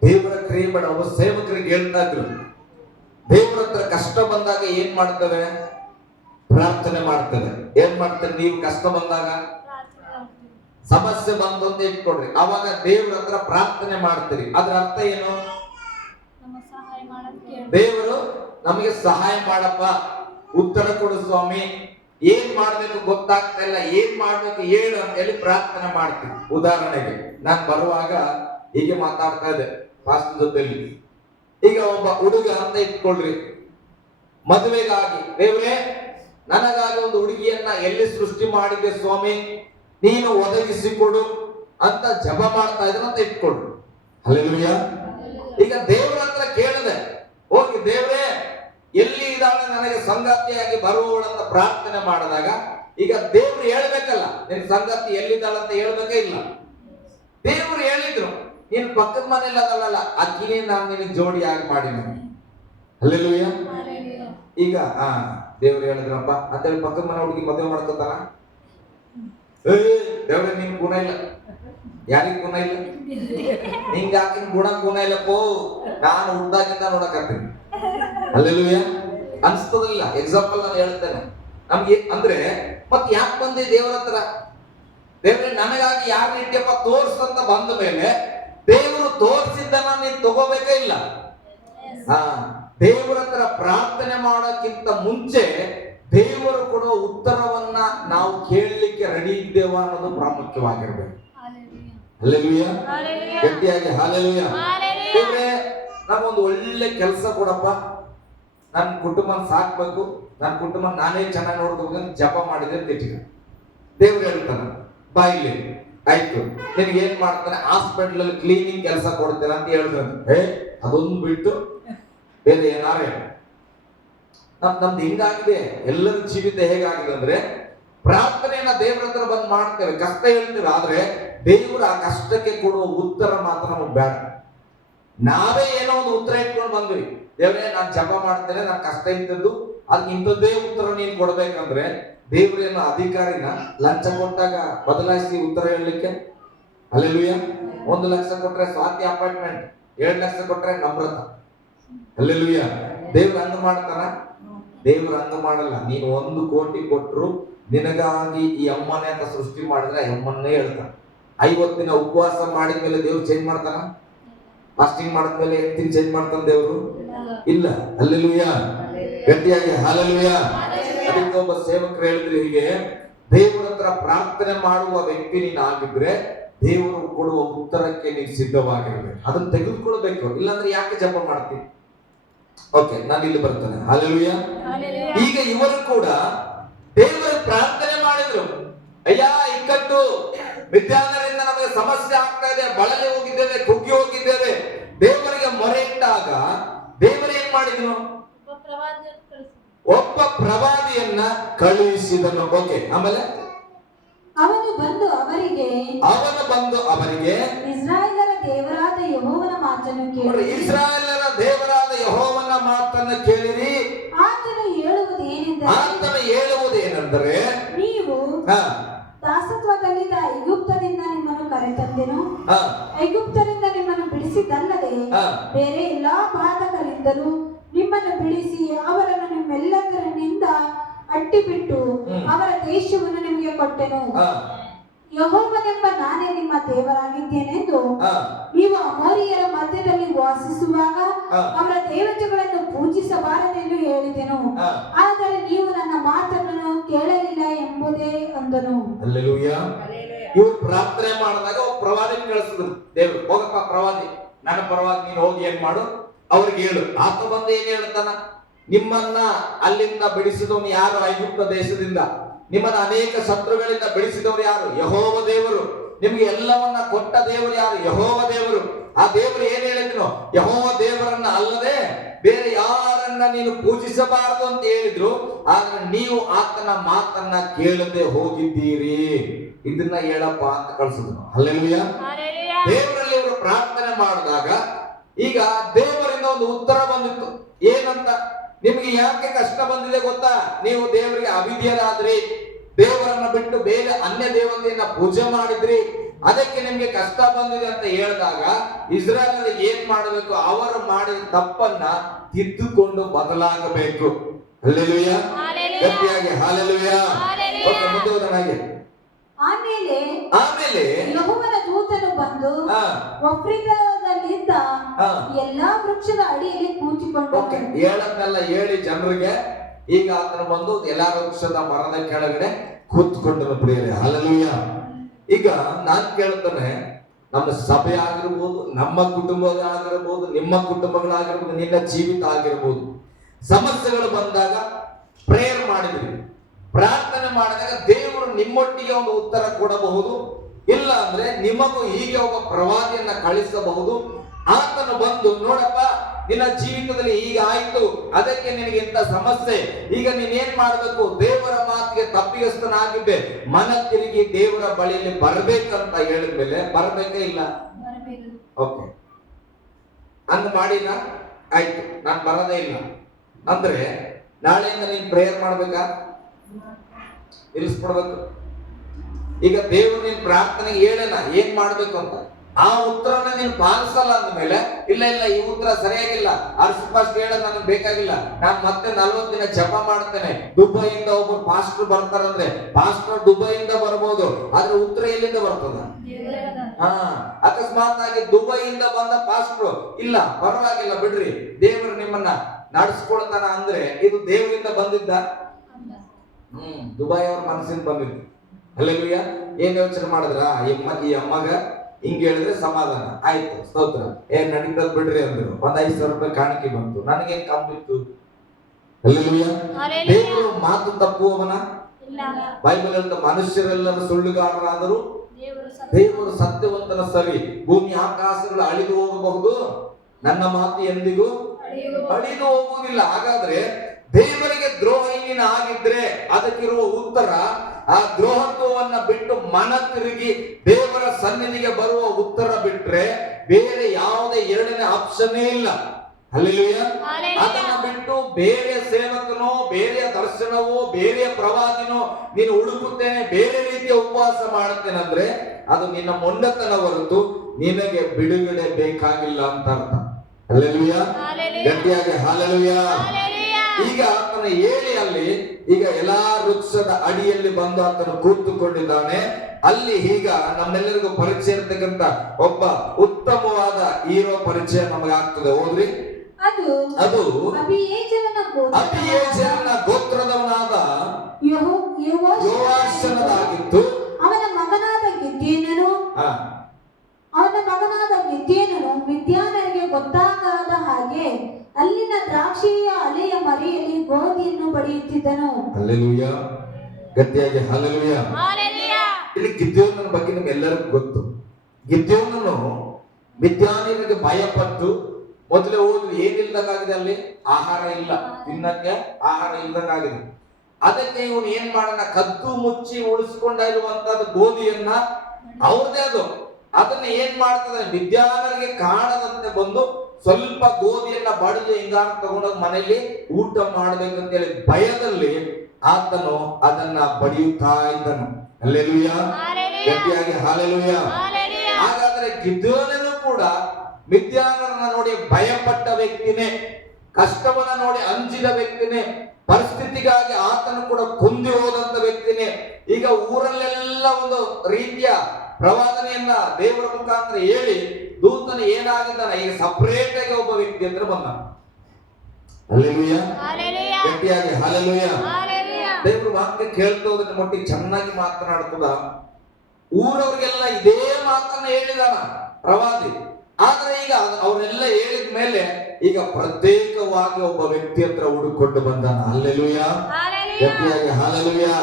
ದೇವರ ಕ್ರಿಯೆ ಬೇಡ. ಒಬ್ಬ ಸೇವಕರಿಗೆ ಹೇಳ್ತಾ ಇದ್ರು, ದೇವರ ಹತ್ರ ಕಷ್ಟ ಬಂದಾಗ ಏನ್ ಮಾಡ್ತೇವೆ? ಪ್ರಾರ್ಥನೆ ಮಾಡ್ತೇವೆ. ಏನ್ ಮಾಡ್ತೇವೆ? ನೀವು ಕಷ್ಟ ಬಂದಾಗ, ಸಮಸ್ಯೆ ಬಂತು ಅಂತ ಇಟ್ಕೊಡ್ರಿ, ಅವಾಗ ದೇವರ ಹತ್ರ ಪ್ರಾರ್ಥನೆ ಮಾಡ್ತೀರಿ. ಅದ್ರ ಅರ್ಥ ಏನು? ದೇವರು ನಮಗೆ ಸಹಾಯ ಮಾಡಪ್ಪ, ಉತ್ತರ ಕೊಡು ಸ್ವಾಮಿ, ಏನ್ ಮಾಡ್ಬೇಕು ಗೊತ್ತಾಗ್ತಾ ಇಲ್ಲ, ಏನ್ ಮಾಡ್ಬೇಕು ಹೇಳು ಅಂತ ಹೇಳಿ ಪ್ರಾರ್ಥನೆ ಮಾಡ್ತೀವಿ. ಉದಾಹರಣೆಗೆ ನಾನ್ ಬರುವಾಗ ಹೀಗೆ ಮಾತಾಡ್ತಾ ಇದ್ದೆ ಪಾಸ್ಟರ್ ಜೊತೆಲಿ. ಈಗ ಒಬ್ಬ ಹುಡುಗ ಅಂತ ಇಟ್ಕೊಳ್ರಿ, ಮದುವೆಗಾಗಿ ದೇವರೇ ನನಗಾಗಿ ಒಂದು ಹುಡುಗಿಯನ್ನ ಎಲ್ಲಿ ಸೃಷ್ಟಿ ಮಾಡಿದೆ ಸ್ವಾಮಿ, ನೀನು ಒದಗಿಸಿಕೊಡು ಅಂತ ಜಪ ಮಾಡ್ತಾ ಇದ್ರು ಅಂತ ಇಟ್ಕೊಳ್ರಿ. ಹಲ್ಲೆಲೂಯಾ. ಈಗ ದೇವರ ಹತ್ರ ಕೇಳಿದೆ, ಹೋಗಿ ದೇವರೇ ಎಲ್ಲಿ ಇದ್ದಾಳೆ ನನಗೆ ಸಂಗಾತಿಯಾಗಿ ಬರುವವಳಂತ ಪ್ರಾರ್ಥನೆ ಮಾಡಿದಾಗ, ಈಗ ದೇವ್ರು ಹೇಳ್ಬೇಕಲ್ಲ, ನಿನ್ ಸಂಗಾತಿ ಎಲ್ಲಿದ್ದಾಳಂತ ಹೇಳ್ಬೇಕೇ ಇಲ್ಲ. ದೇವ್ರು ಹೇಳಿದ್ರು, ನೀನ್ ಪಕ್ಕದ ಮನೇಲಿ ಅದಲ್ಲ, ಅಕ್ಕಿನೇ ನಾನು ನಿನಗೆ ಜೋಡಿಯಾಗಿ ಮಾಡಿನ. ಹಲ್ಲೆಲೂಯಾ. ಈಗ ದೇವ್ರು ಹೇಳಿದ್ರಪ್ಪ ಅಂತೇಳಿ ಪಕ್ಕದ ಮನೆ ಹುಡುಗಿ ಮದುವೆ ಮಾಡ್ಕೋತಾನ. ದೇವ್ರೆ ನಿನ್ ಗುಣ ಇಲ್ಲ, ಯಾರಿಗ್ ಗುಣ ಇಲ್ಲ? ನಿಂಗ ಆಕಿನ ಗುಣ ಇಲ್ಲಪ್ಪೋ, ನಾನು ಹುಟ್ಟಾಗಿಂದ ನೋಡಕತ್ತೀನಿ. ಹಲ್ಲೆಲೂಯಾ. ಅನ್ಸ್ತದಿಲ್ಲ? ಎಕ್ಸಾಂಪಲ್ ನಾನು ಹೇಳ್ತೇನೆ ನಮ್ಗೆ. ಅಂದ್ರೆ ಮತ್ ಯಾಕೆ ಬಂದೆ ದೇವರ ಹತ್ರ? ದೇವ್ರೆ ನನಗಾಗಿ ಯಾರು ಇಟ್ಟಿಯಪ್ಪ ತೋರ್ಸಂತ ಬಂದ ಮೇಲೆ ದೇವರು ತೋರ್ಸಿದ್ದನ್ನ ನೀನ್ ತಗೋಬೇಕೇ ಇಲ್ಲ. ದೇವರ ಹತ್ರ ಪ್ರಾರ್ಥನೆ ಮಾಡೋಕ್ಕಿಂತ ಮುಂಚೆ ದೇವರು ಕೊಡೋ ಉತ್ತರವನ್ನ ನಾವು ಕೇಳಲಿಕ್ಕೆ ರೆಡಿ ಇದ್ದೇವ ಅನ್ನೋದು ಪ್ರಾಮುಖ್ಯವಾಗಿರ್ಬೇಕು. ಹಲ್ಲೆಲೂಯಾ. ಗಟ್ಟಿಯಾಗಿ ಹಲ್ಲೆಲೂಯಾ. ದೇವ್ರೆ ನಮಗೊಂದು ಒಳ್ಳೆ ಕೆಲಸ ಕೊಡಪ್ಪ, ನನ್ನ ಕುಟುಂಬ ಸಾಕ್ಬೇಕು, ನನ್ನ ಕುಟುಂಬ ನಾನೇ ಚೆನ್ನಾಗಿ ನೋಡ್ಕೋಬೇಕು ಅಂತ ಜಪ ಮಾಡಿದೆ ಅಂತ ಇಟ್ಟಿಗ. ದೇವ್ರು ಹೇಳ್ತಾನ, ಬಾ ಇಲ್ಲಿ, ಆಯ್ತು ನಿನಗೆ ಏನ್ ಮಾಡ್ತಾನೆ, ಹಾಸ್ಪಿಟಲ್ ಅಲ್ಲಿ ಕ್ಲೀನಿಂಗ್ ಕೆಲಸ ಕೊಡ್ತೇನೆ ಅಂತ ಹೇಳ್ತಾನೆ. ಅದೊಂದು ಬಿಟ್ಟು ಬೇರೆ ಏನಾರ ನಮ್ದು ಹಿಂಗಾಗಿದೆ. ಎಲ್ಲರ ಜೀವಿತ ಹೇಗಾಗಿದೆ ಅಂದ್ರೆ, ಪ್ರಾರ್ಥನೆಯನ್ನ ದೇವ್ರ ಹತ್ರ ಬಂದು ಮಾಡ್ತೇವೆ, ಕಷ್ಟ ಹೇಳ್ತೇವೆ, ಆದ್ರೆ ದೇವರು ಆ ಕಷ್ಟಕ್ಕೆ ಕೊಡುವ ಉತ್ತರ ಮಾತ್ರ ನಮಗೆ ಬೇಡ. ನಾವೇ ಏನೋ ಒಂದು ಉತ್ತರ ಇಟ್ಕೊಂಡು ಬಂದ್ವಿ, ದೇವ್ರೇ ನಾನು ಜಪ ಮಾಡ್ತೇನೆ, ನಾನು ಕಷ್ಟ ಇದ್ದದ್ದು ಅದಕ್ಕೆ ಇಂಥದ್ದೇ ಉತ್ತರ ನೀನು ಕೊಡ್ಬೇಕಂದ್ರೆ, ದೇವ್ರೇನ ಅಧಿಕಾರಿನ ಲಂಚ ಕೊಟ್ಟಾಗ ಬದಲಾಯಿಸಿ ಉತ್ತರ ಹೇಳಲಿಕ್ಕೆ? ಹಲ್ಲೆಲೂಯಾ. 1 ಲಕ್ಷ ಕೊಟ್ರೆ ಸ್ವಾತಿ ಅಪಾರ್ಟ್ಮೆಂಟ್, 2 ಲಕ್ಷ ಕೊಟ್ರೆ ನಮ್ರತ. ಹಲ್ಲೆಲೂಯಾ. ದೇವ್ರು ಹಂಗ ಮಾಡ್ತಾನ? ದೇವ್ರು ಹಂಗ ಮಾಡಲ್ಲ. ನೀನು 1 ಕೋಟಿ ಕೊಟ್ರು ನಿನಗಾಗಿ ಈ ಅಮ್ಮನೇ ಅಂತ ಸೃಷ್ಟಿ ಮಾಡಿದ್ರೆ ಅಮ್ಮನ್ನೇ ಹೇಳ್ತಾನ. 50 ದಿನ ಉಪವಾಸ ಮಾಡಿದ್ಮೇಲೆ ದೇವ್ರು ಚೇಂಜ್ ಮಾಡ್ತಾನ? ಫಾಸ್ಟಿಂಗ್ ಮಾಡಿದ್ಮೇಲೆ ಹೆಂಡ್ತಿನ ಚೇಂಜ್ ಮಾಡ್ತಾನ ದೇವ್ರು? ಇಲ್ಲ. ಹಲ್ಲೆಲೂಯಾ. ಗಟ್ಟಿಯಾಗಿ ಹಲ್ಲೆಲೂಯಾ. ಅದಕ್ಕೆ ಒಬ್ಬ ಸೇವಕರು ಹೇಳಿದ್ರು ಹೀಗೆ, ದೇವರ ಹತ್ರ ಪ್ರಾರ್ಥನೆ ಮಾಡುವ ವ್ಯಕ್ತಿ ನೀನು ಆಗಿದ್ರೆ ದೇವರು ಕೊಡುವ ಉತ್ತರಕ್ಕೆ ನೀನು ಸಿದ್ಧವಾಗಿರ್ಬೇಕು. ಅದನ್ನ ತೆಗೆದುಕೊಳ್ಬೇಕು. ಇಲ್ಲಾಂದ್ರೆ ಯಾಕೆ ಜಪ ಮಾಡ್ತೀನಿ? ಓಕೆ, ನಾನು ಇಲ್ಲಿ ಬರ್ತೇನೆ. ಹಲ್ಲೆಲೂಯಾ. ಈಗ ಇವರು ಕೂಡ ದೇವರ ಪ್ರಾರ್ಥನೆ ಮಾಡಿದ್ರು, ಅಯ್ಯ ಇಕ್ಕಟ್ಟು ವಿದ್ಯಾರ್ಥಿಗಳಿಂದ ನಮಗೆ ಸಮಸ್ಯೆ ಆಗ್ತಾ ಇದೆ, ಬಳಲಿ ಹೋಗಿದ್ದೇವೆ, ಕುಗ್ಗಿ ಹೋಗಿದ್ದೇವೆ. ದೇವರಿಗೆ ಮೊರೆ ಇಟ್ಟಾಗ ದೇವರು ಏನ್ ಮಾಡಿದ್ರು? ಒಬ್ಬ ಪ್ರವಾದಿಯನ್ನ ಕಳುಹಿಸಿದನು. ಓಕೆ, ಆಮೇಲೆ ಅವನು ಬಂದು ಅವರಿಗೆ ಇಸ್ರಾಯೇಲರ ದೇವರಾದ ಯೆಹೋವನ ಮಾತನ್ನು ಕೇಳಿರಿ. ಇಸ್ರಾಯೇಲರ ದೇವರಾದ ಯೆಹೋವನ ಮಾತನ್ನು ಕೇಳಿರಿ. ಆತನು ಹೇಳುವುದೇನೆಂದರೆ, ನೀವು ದಾಸತ್ವದಲ್ಲಿದ್ದ ಐಗುಪ್ತದಿಂದ ನಿಮ್ಮನ್ನು ಕರೆತಂದೆನು, ಐಗುಪ್ತರಿಂದ ನಿಮ್ಮನ್ನು ಬಿಡಿಸಿದ್ದಲ್ಲದೆ ಬೇರೆ ಎಲ್ಲಾ ಬಾಧಕರಿಂದಲೂ ನಿಮ್ಮನ್ನು ಬಿಡಿಸಿ ಅವರನ್ನು ನಿಮ್ಮೆಲ್ಲದರಿಂದ ಅಟ್ಟಿಬಿಟ್ಟು ಅವರ ದೇಶವನ್ನು ನಿಮಗೆ ಕೊಟ್ಟೆನು. ಯೆಹೋವನೆಂಬ ನಾನೇ ನಿಮ್ಮ ದೇವರಾಗಿದ್ದೇನೆಂದು ನೀವು ಅಮೋರಿಯರ ಮಧ್ಯದಲ್ಲಿ ವಾಸಿಸುವಾಗ ಅವರ ದೇವತೆಗಳನ್ನು ಪೂಜಿಸಬಾರದೆಂದು ಹೇಳಿದೆನು. ಆದರೆ ನೀವು ನನ್ನ ಮಾತನ್ನು ಕೇಳಲಿಲ್ಲ ಎಂಬುದೇ ಅಂದನು. ಹಲ್ಲೆಲೂಯಾ. ಇವ್ರು ಪ್ರಾರ್ಥನೆ ಮಾಡಿದಾಗ ಒಬ್ಬ ಪ್ರವಾದಿ ಕಳಿಸಿದ್ರು ದೇವ್ರು, ಹೋಗಪ್ಪ ಪ್ರವಾದಿ, ನನ್ನ ಪರವಾಗಿ ನೀನು ಹೋಗಿ ಏನ್ ಮಾಡು ಅವ್ರಿಗೆ ಹೇಳು. ಆತ ಬಂದು ಏನ್ ಹೇಳ್ತಾನ? ನಿಮ್ಮನ್ನ ಅಲ್ಲಿಂದ ಬಿಡಿಸಿದವನು ಯಾರು? ಐಗುಪ್ತ ದೇಶದಿಂದ ನಿಮ್ಮನ್ನ ಅನೇಕ ಶತ್ರುಗಳಿಂದ ಬಿಡಿಸಿದವರು ಯಾರು? ಯೆಹೋವ ದೇವರು. ನಿಮ್ಗೆ ಎಲ್ಲವನ್ನ ಕೊಟ್ಟ ದೇವರು ಯಾರು? ಯೆಹೋವ ದೇವರು. ಆ ದೇವರು ಏನ್ ಹೇಳಿದ್ರು? ಯೆಹೋವ ದೇವರನ್ನ ಅಲ್ಲದೆ ಬೇರೆ ಯಾರನ್ನ ನೀನು ಪೂಜಿಸಬಾರದು ಅಂತ ಹೇಳಿದ್ರು, ಆದ್ರೆ ನೀವು ಆತನ ಮಾತನ್ನ ಕೇಳದೆ ಹೋಗಿದ್ದೀರಿ. ಇದನ್ನ ಹೇಳಪ್ಪ ಅಂತ ಕಳಿಸಿದ್ರು. ಹಲ್ಲೆಲೂಯಾ. ದೇವರಲ್ಲಿ ಇವರು ಪ್ರಾರ್ಥನೆ ಮಾಡಿದಾಗ ಈಗ ದೇವರಿಂದ ಒಂದು ಉತ್ತರ ಬಂದಿತ್ತು. ಏನಂತ? ನಿಮ್ಗೆ ಯಾಕೆ ಕಷ್ಟ ಬಂದಿದೆ ಗೊತ್ತಾ? ನೀವು ದೇವರಿಗೆ ಅವಿಧೇಯರಾದ್ರಿ, ದೇವರನ್ನ ಬಿಟ್ಟು ಬೇರೆ ಅನ್ಯ ದೇವತೆಯನ್ನ ಪೂಜೆ ಮಾಡಿದ್ರಿ, ಅದಕ್ಕೆ ನಿಮ್ಗೆ ಕಷ್ಟ ಬಂದಿದೆ ಅಂತ ಹೇಳಿದಾಗ ಇಸ್ರಾಯೇಲ್ ಏನ್ ಮಾಡಬೇಕು? ಅವರು ಮಾಡಿದ ತಪ್ಪನ್ನ ತಿದ್ದುಕೊಂಡು ಬದಲಾಗಬೇಕು. ಹಲ್ಲೆಲೂಯಾ. ಗಟ್ಟಿಯಾಗಿ ಹಲ್ಲೆಲೂಯಾ. ಮುಂದೆ ಹೋದನಾಗೆ ಆಮೇಲೆ ಯೆಹೋವನ ದೂತನು ಬಂದು ಒಫ್ರದಲ್ಲಿದ್ದ ಎಲ್ಲಾ ವೃಕ್ಷದ ಅಡಿಯಲ್ಲಿ ಕೂತಿಕೊಂಡು ಹೇಳನ್ನೆಲ್ಲ ಹೇಳಿ ಜನರಿಗೆ ಈಗ ಆತನ ಬಂದು ಎಲ್ಲಾ ವೃಕ್ಷದ ಮರದ ಕೆಳಗಡೆ ಕೂತ್ಕೊಂಡ್ರು. ಪ್ರಿಯರೇ, ಹಲ್ಲೆಲೂಯಾ. ಈಗ ನಾನ್ ಕೇಳ್ತಾನೆ, ನಮ್ಮ ಸಭೆ ಆಗಿರ್ಬೋದು, ನಮ್ಮ ಕುಟುಂಬಗಳಾಗಿರ್ಬೋದು, ನಿಮ್ಮ ಕುಟುಂಬಗಳಾಗಿರ್ಬೋದು, ನಿನ್ನ ಜೀವಿತ ಆಗಿರ್ಬೋದು, ಸಮಸ್ಯೆಗಳು ಬಂದಾಗ ಪ್ರೇಯರ್ ಮಾಡಿದ್ವಿ, ಪ್ರಾರ್ಥನೆ ಮಾಡಿದಾಗ ದೇವರು ನಿಮ್ಮೊಟ್ಟಿಗೆ ಒಂದು ಉತ್ತರ ಕೊಡಬಹುದು. ಇಲ್ಲ ಅಂದ್ರೆ ನಿಮಗೂ ಹೀಗೆ ಒಬ್ಬ ಪ್ರವಾದಿಯನ್ನ ಕಳಿಸಬಹುದು. ಆತನು ಬಂದು, ನೋಡಪ್ಪ ನಿನ್ನ ಜೀವಿತದಲ್ಲಿ ಈಗ ಆಯ್ತು, ಅದಕ್ಕೆ ನಿನಗೆ ಇಂಥ ಸಮಸ್ಯೆ, ಈಗ ನೀನೇನ್ ಮಾಡ್ಬೇಕು? ದೇವರ ಮಾತಿಗೆ ತಪ್ಪಿಗಸ್ತನಾಗಿದ್ದೆ, ಮನ ತಿರುಗಿ ದೇವರ ಬಳಿಯಲ್ಲಿ ಬರ್ಬೇಕಂತ ಹೇಳಿದ್ಮೇಲೆ ಬರ್ಬೇಕೇ ಇಲ್ಲ? ಓಕೆ, ಹಂಗ ಮಾಡಿನ ಆಯ್ತು, ನಾನು ಬರೋದೇ ಇಲ್ಲ ಅಂದ್ರೆ ನಾಳೆಯಿಂದ ನೀನ್ ಪ್ರೇಯರ್ ಮಾಡ್ಬೇಕಾ? ನಿಲ್ಲಿಸ್ಬಿಡ್ಬೇಕು. ಈಗ ದೇವ್ರು ನಿನ್ ಪ್ರಾರ್ಥನೆಗೆ ಹೇಳನ ಏನ್ ಮಾಡ್ಬೇಕು ಅಂತ, ಆ ಉತ್ತರನ ನೀನು ಪಾಲಿಸಲ್ಲ ಅಂದ್ಮೇಲೆ, ಇಲ್ಲ ಇಲ್ಲ ಈ ಉತ್ತರ ಸರಿಯಾಗಿಲ್ಲ, ಅರ್ಸ್ಪಷ್ಟ ಹೇಳ ನನಗೆ ಬೇಕಾಗಿಲ್ಲ, ನಾನು ಮತ್ತೆ 40 ದಿನ ಜಪ ಮಾಡ್ತೇನೆ. ದುಬೈಯಿಂದ ಒಬ್ಬರು ಪಾಸ್ಟರ್ ಬರ್ತಾರಂದ್ರೆ ಪಾಸ್ಟರ್ ದುಬೈಯಿಂದ ಬರ್ಬೋದು, ಆದ್ರೆ ಉತ್ತರ ಎಲ್ಲಿಂದ ಬರ್ತದ? ಅಕಸ್ಮಾತ್ ಆಗಿ ದುಬೈಯಿಂದ ಬಂದ ಪಾಸ್ಟರ್, ಇಲ್ಲ ಪರವಾಗಿಲ್ಲ ಬಿಡ್ರಿ, ದೇವರು ನಿಮ್ಮನ್ನ ನಡೆಸ್ಕೊಳ್ತಾನ ಅಂದ್ರೆ ಇದು ದೇವರಿಂದ ಬಂದಿದ್ದ? ದುಬೈ ಅವ್ರ ಮನಸ್ಸಿಂದ ಬಂದಿದ್ದು. ಹಲ್ಲೆಲೂಯಾ. ಏನ್ ಯೋಚನೆ ಮಾಡಿದ್ರ? ಈ ಅಮ್ಮಗ ಹಿಂಗ್ ಹೇಳಿದ್ರೆ ಸಮಾಧಾನ ಆಯ್ತು, ಸ್ತೋತ್ರ, ನಡೀತದ್ ಬಿಡ್ರಿ ಅಂದ್ರು. 5,000 ರೂಪಾಯಿ ಕಾಣಿಕೆ ಬಂತು, ನನಗೇನ್ ಕಂಬಿತ್ತು? ಹಲ್ಲೆಲೂಯಾ. ದೇವರು ಮಾತು ತಪ್ಪುವವನ? ಬೈಬಲ್ ಹೇಳ್ತ ಮನುಷ್ಯರೆಲ್ಲರೂ ಸುಳ್ಳುಗಾರರಾದರೂ ದೇವರು ಸತ್ಯವಂತನ ಸರಿ. ಭೂಮಿ ಆಕಾಶಗಳು ಅಳಿದು ಹೋಗಬಹುದು, ನನ್ನ ಮಾತು ಎಂದಿಗೂ ಅಳಿದು ಹೋಗುವುದಿಲ್ಲ. ಹಾಗಾದ್ರೆ ದೇವರಿಗೆ ದ್ರೋಹಿನ ಆಗಿದ್ರೆ ಅದಕ್ಕಿರುವ ಉತ್ತರ, ಆ ದ್ರೋಹತ್ವವನ್ನ ಬಿಟ್ಟು ಮನ ತಿರುಗಿ ದೇವರ ಸನ್ನಿಧಿಗೆ ಬರುವ ಉತ್ತರ ಬಿಟ್ರೆ ಬೇರೆ ಯಾವುದೇ ಎರಡನೇ ಆಪ್ಷನ್ನೇ ಇಲ್ಲ. ಹಲ್ಲೆಲೂಯಾ. ಅದನ್ನ ಬಿಟ್ಟು ಬೇರೆ ಸೇವಕನೋ, ಬೇರೆ ದರ್ಶನವೋ, ಬೇರೆ ಪ್ರವಾದಿನೋ ನೀನು ಹುಡುಕುತ್ತೇನೆ, ಬೇರೆ ರೀತಿಯ ಉಪವಾಸ ಮಾಡುತ್ತೇನೆ ಅಂದ್ರೆ ಅದು ನಿನ್ನ ಮೊಂಡತನ ಹೊರತು ನಿನಗೆ ಬಿಡುಗಡೆ ಬೇಕಾಗಿಲ್ಲ ಅಂತ ಅರ್ಥ. ಹಲ್ಲೆಲೂಯಾ. ಗಟ್ಟಿಯಾಗಿ ಹಲ್ಲೆಲೂಯಾ. ಈಗ ಆತನ ಹೇಳಿ ಅಲ್ಲಿ ಈಗ ಎಲ್ಲಾ ವೃಕ್ಷದ ಅಡಿಯಲ್ಲಿ ಬಂದು ಆತನು ಕೂತುಕೊಂಡಿದ್ದಾನೆ. ಅಲ್ಲಿ ಈಗ ನಮ್ಮೆಲ್ಲರಿಗೂ ಪರಿಚಯ ಇರತಕ್ಕಂತ ಒಬ್ಬ ಉತ್ತಮವಾದ ಹೀರೋ ಪರಿಚಯ ನಮಗಾಗ್ತದೆ. ಹೋದ್ರಿ, ಅದು ಅಬೀಯೆಜೆರನ ಗೋತ್ರದವನಾದ ಯೋವಾಷನದಾಗಿತ್ತು. ಅವನ ಮಗನಾದ ಗಿದ್ಯೋನನು ಮಿದ್ಯಾನರಿಗೆ ಗೊತ್ತಾಗದ ಹಾಗೆ ಅಲ್ಲಿನ ದ್ರಾಕ್ಷಿಯ ಅಲೆಯ ಮರೆಯಲ್ಲಿ ಗೋಧಿಯನ್ನು ಬಡಿಯುತ್ತಿದ್ದನು. ಹಲ್ಲೆಲೂಯಾ. ಗಟ್ಟಿಯಾಗಿ ಹಲ್ಲೆಲೂಯಾ. ಇಲ್ಲಿ ಗಿದ್ಯೋನನ ಬಗ್ಗೆ ನಮ್ಗೆಲ್ಲರಿಗೂ ಗೊತ್ತು. ಗಿದ್ಯೋನನು ಮಿದ್ಯಾನರಿಗೆ ಭಯಪಟ್ಟು ಮೊದಲೇ ಹೋಗಿ ಏನಿಲ್ದಂಗಾಗಿದೆ, ಅಲ್ಲಿ ಆಹಾರ ಇಲ್ಲ, ತಿನ್ನಕ್ಕೆ ಆಹಾರ ಇಲ್ದಂಗಾಗಿದೆ. ಅದಕ್ಕೆ ಇವನು ಏನ್ ಮಾಡೋಣ, ಕದ್ದು ಮುಚ್ಚಿ ಉಳಿಸ್ಕೊಂಡ ಇರುವಂತದ್ದು ಗೋಧಿಯನ್ನ, ಅವ್ರದೇ ಅದನ್ನ ಏನ್ ಮಾಡ್ತದೆ, ಮಿದ್ಯಾನರಿಗೆ ಕಾಣದಂತೆ ಬಂದು ಸ್ವಲ್ಪ ಗೋಧಿಯನ್ನ ಬಡಿದು ಹಿಂಗಾರ ತಗೊಂಡೋಗಿ ಮನೆಯಲ್ಲಿ ಊಟ ಮಾಡ್ಬೇಕಂತೇಳಿ ಭಯದಲ್ಲಿ ಆತನು ಅದನ್ನ ಬಡಿಯುತ್ತಾ ಇದ್ದನು. ಹಲ್ಲೆಲೂಯಾ. ಗಟ್ಟಿಯಾಗಿ ಹಲ್ಲೆಲೂಯಾ. ಹಾಗಾದ್ರೆ ಗಿದ್ಯೋನನು ಕೂಡ ಮಿದ್ಯಾನರನ್ನ ನೋಡಿ ಭಯಪಟ್ಟ ವ್ಯಕ್ತಿನೇ, ಕಷ್ಟವನ್ನ ನೋಡಿ ಅಂಜಿದ ವ್ಯಕ್ತಿನೇ, ಪರಿಸ್ಥಿತಿಗಾಗಿ ಆತನು ಕೂಡ ಕುಂದಿ ಹೋದಂತ ವ್ಯಕ್ತಿನೇ. ಈಗ ಊರಲ್ಲೆಲ್ಲ ಒಂದು ರೀತಿಯ ಪ್ರವಾದನೆಯನ್ನ ದೇವರ ಮುಖಾಂತರ ಹೇಳಿ ದೂತನ ಏನಾಗಿದ್ದಾನೆ, ಈಗ ಸಪರೇಟ್ ಆಗಿ ಒಬ್ಬ ವ್ಯಕ್ತಿ ಅಂದ್ರೆ ಬಂದ. ಹಲ್ಲೆಲೂಯಾ. ಗಟ್ಟಿಯಾಗಿ ಹಲ್ಲೆಲೂಯಾ. ದೇವ್ರ ವಾಕ್ಯ ಕೇಳ್ತೋದ್ರ ಮಟ್ಟಿಗೆ ಚೆನ್ನಾಗಿ ಮಾತನಾಡ್ತದ. ಊರವ್ರಿಗೆಲ್ಲ ಇದೇ ಮಾತನ್ನ ಹೇಳಿದಾನ ಪ್ರವಾದಿ. ಆದ್ರೆ ಈಗ ಅವರೆಲ್ಲ ಹೇಳಿದ ಮೇಲೆ ಈಗ ಪ್ರತ್ಯೇಕವಾಗಿ ಒಬ್ಬ ವ್ಯಕ್ತಿ ಹತ್ರ ಹುಡುಕೊಂಡು ಬಂದಾನ. ಹಲ್ಲೆಲೂಯಾ. ಗಟ್ಟಿಯಾಗಿ ಹಲ್ಲೆಲೂಯಾ.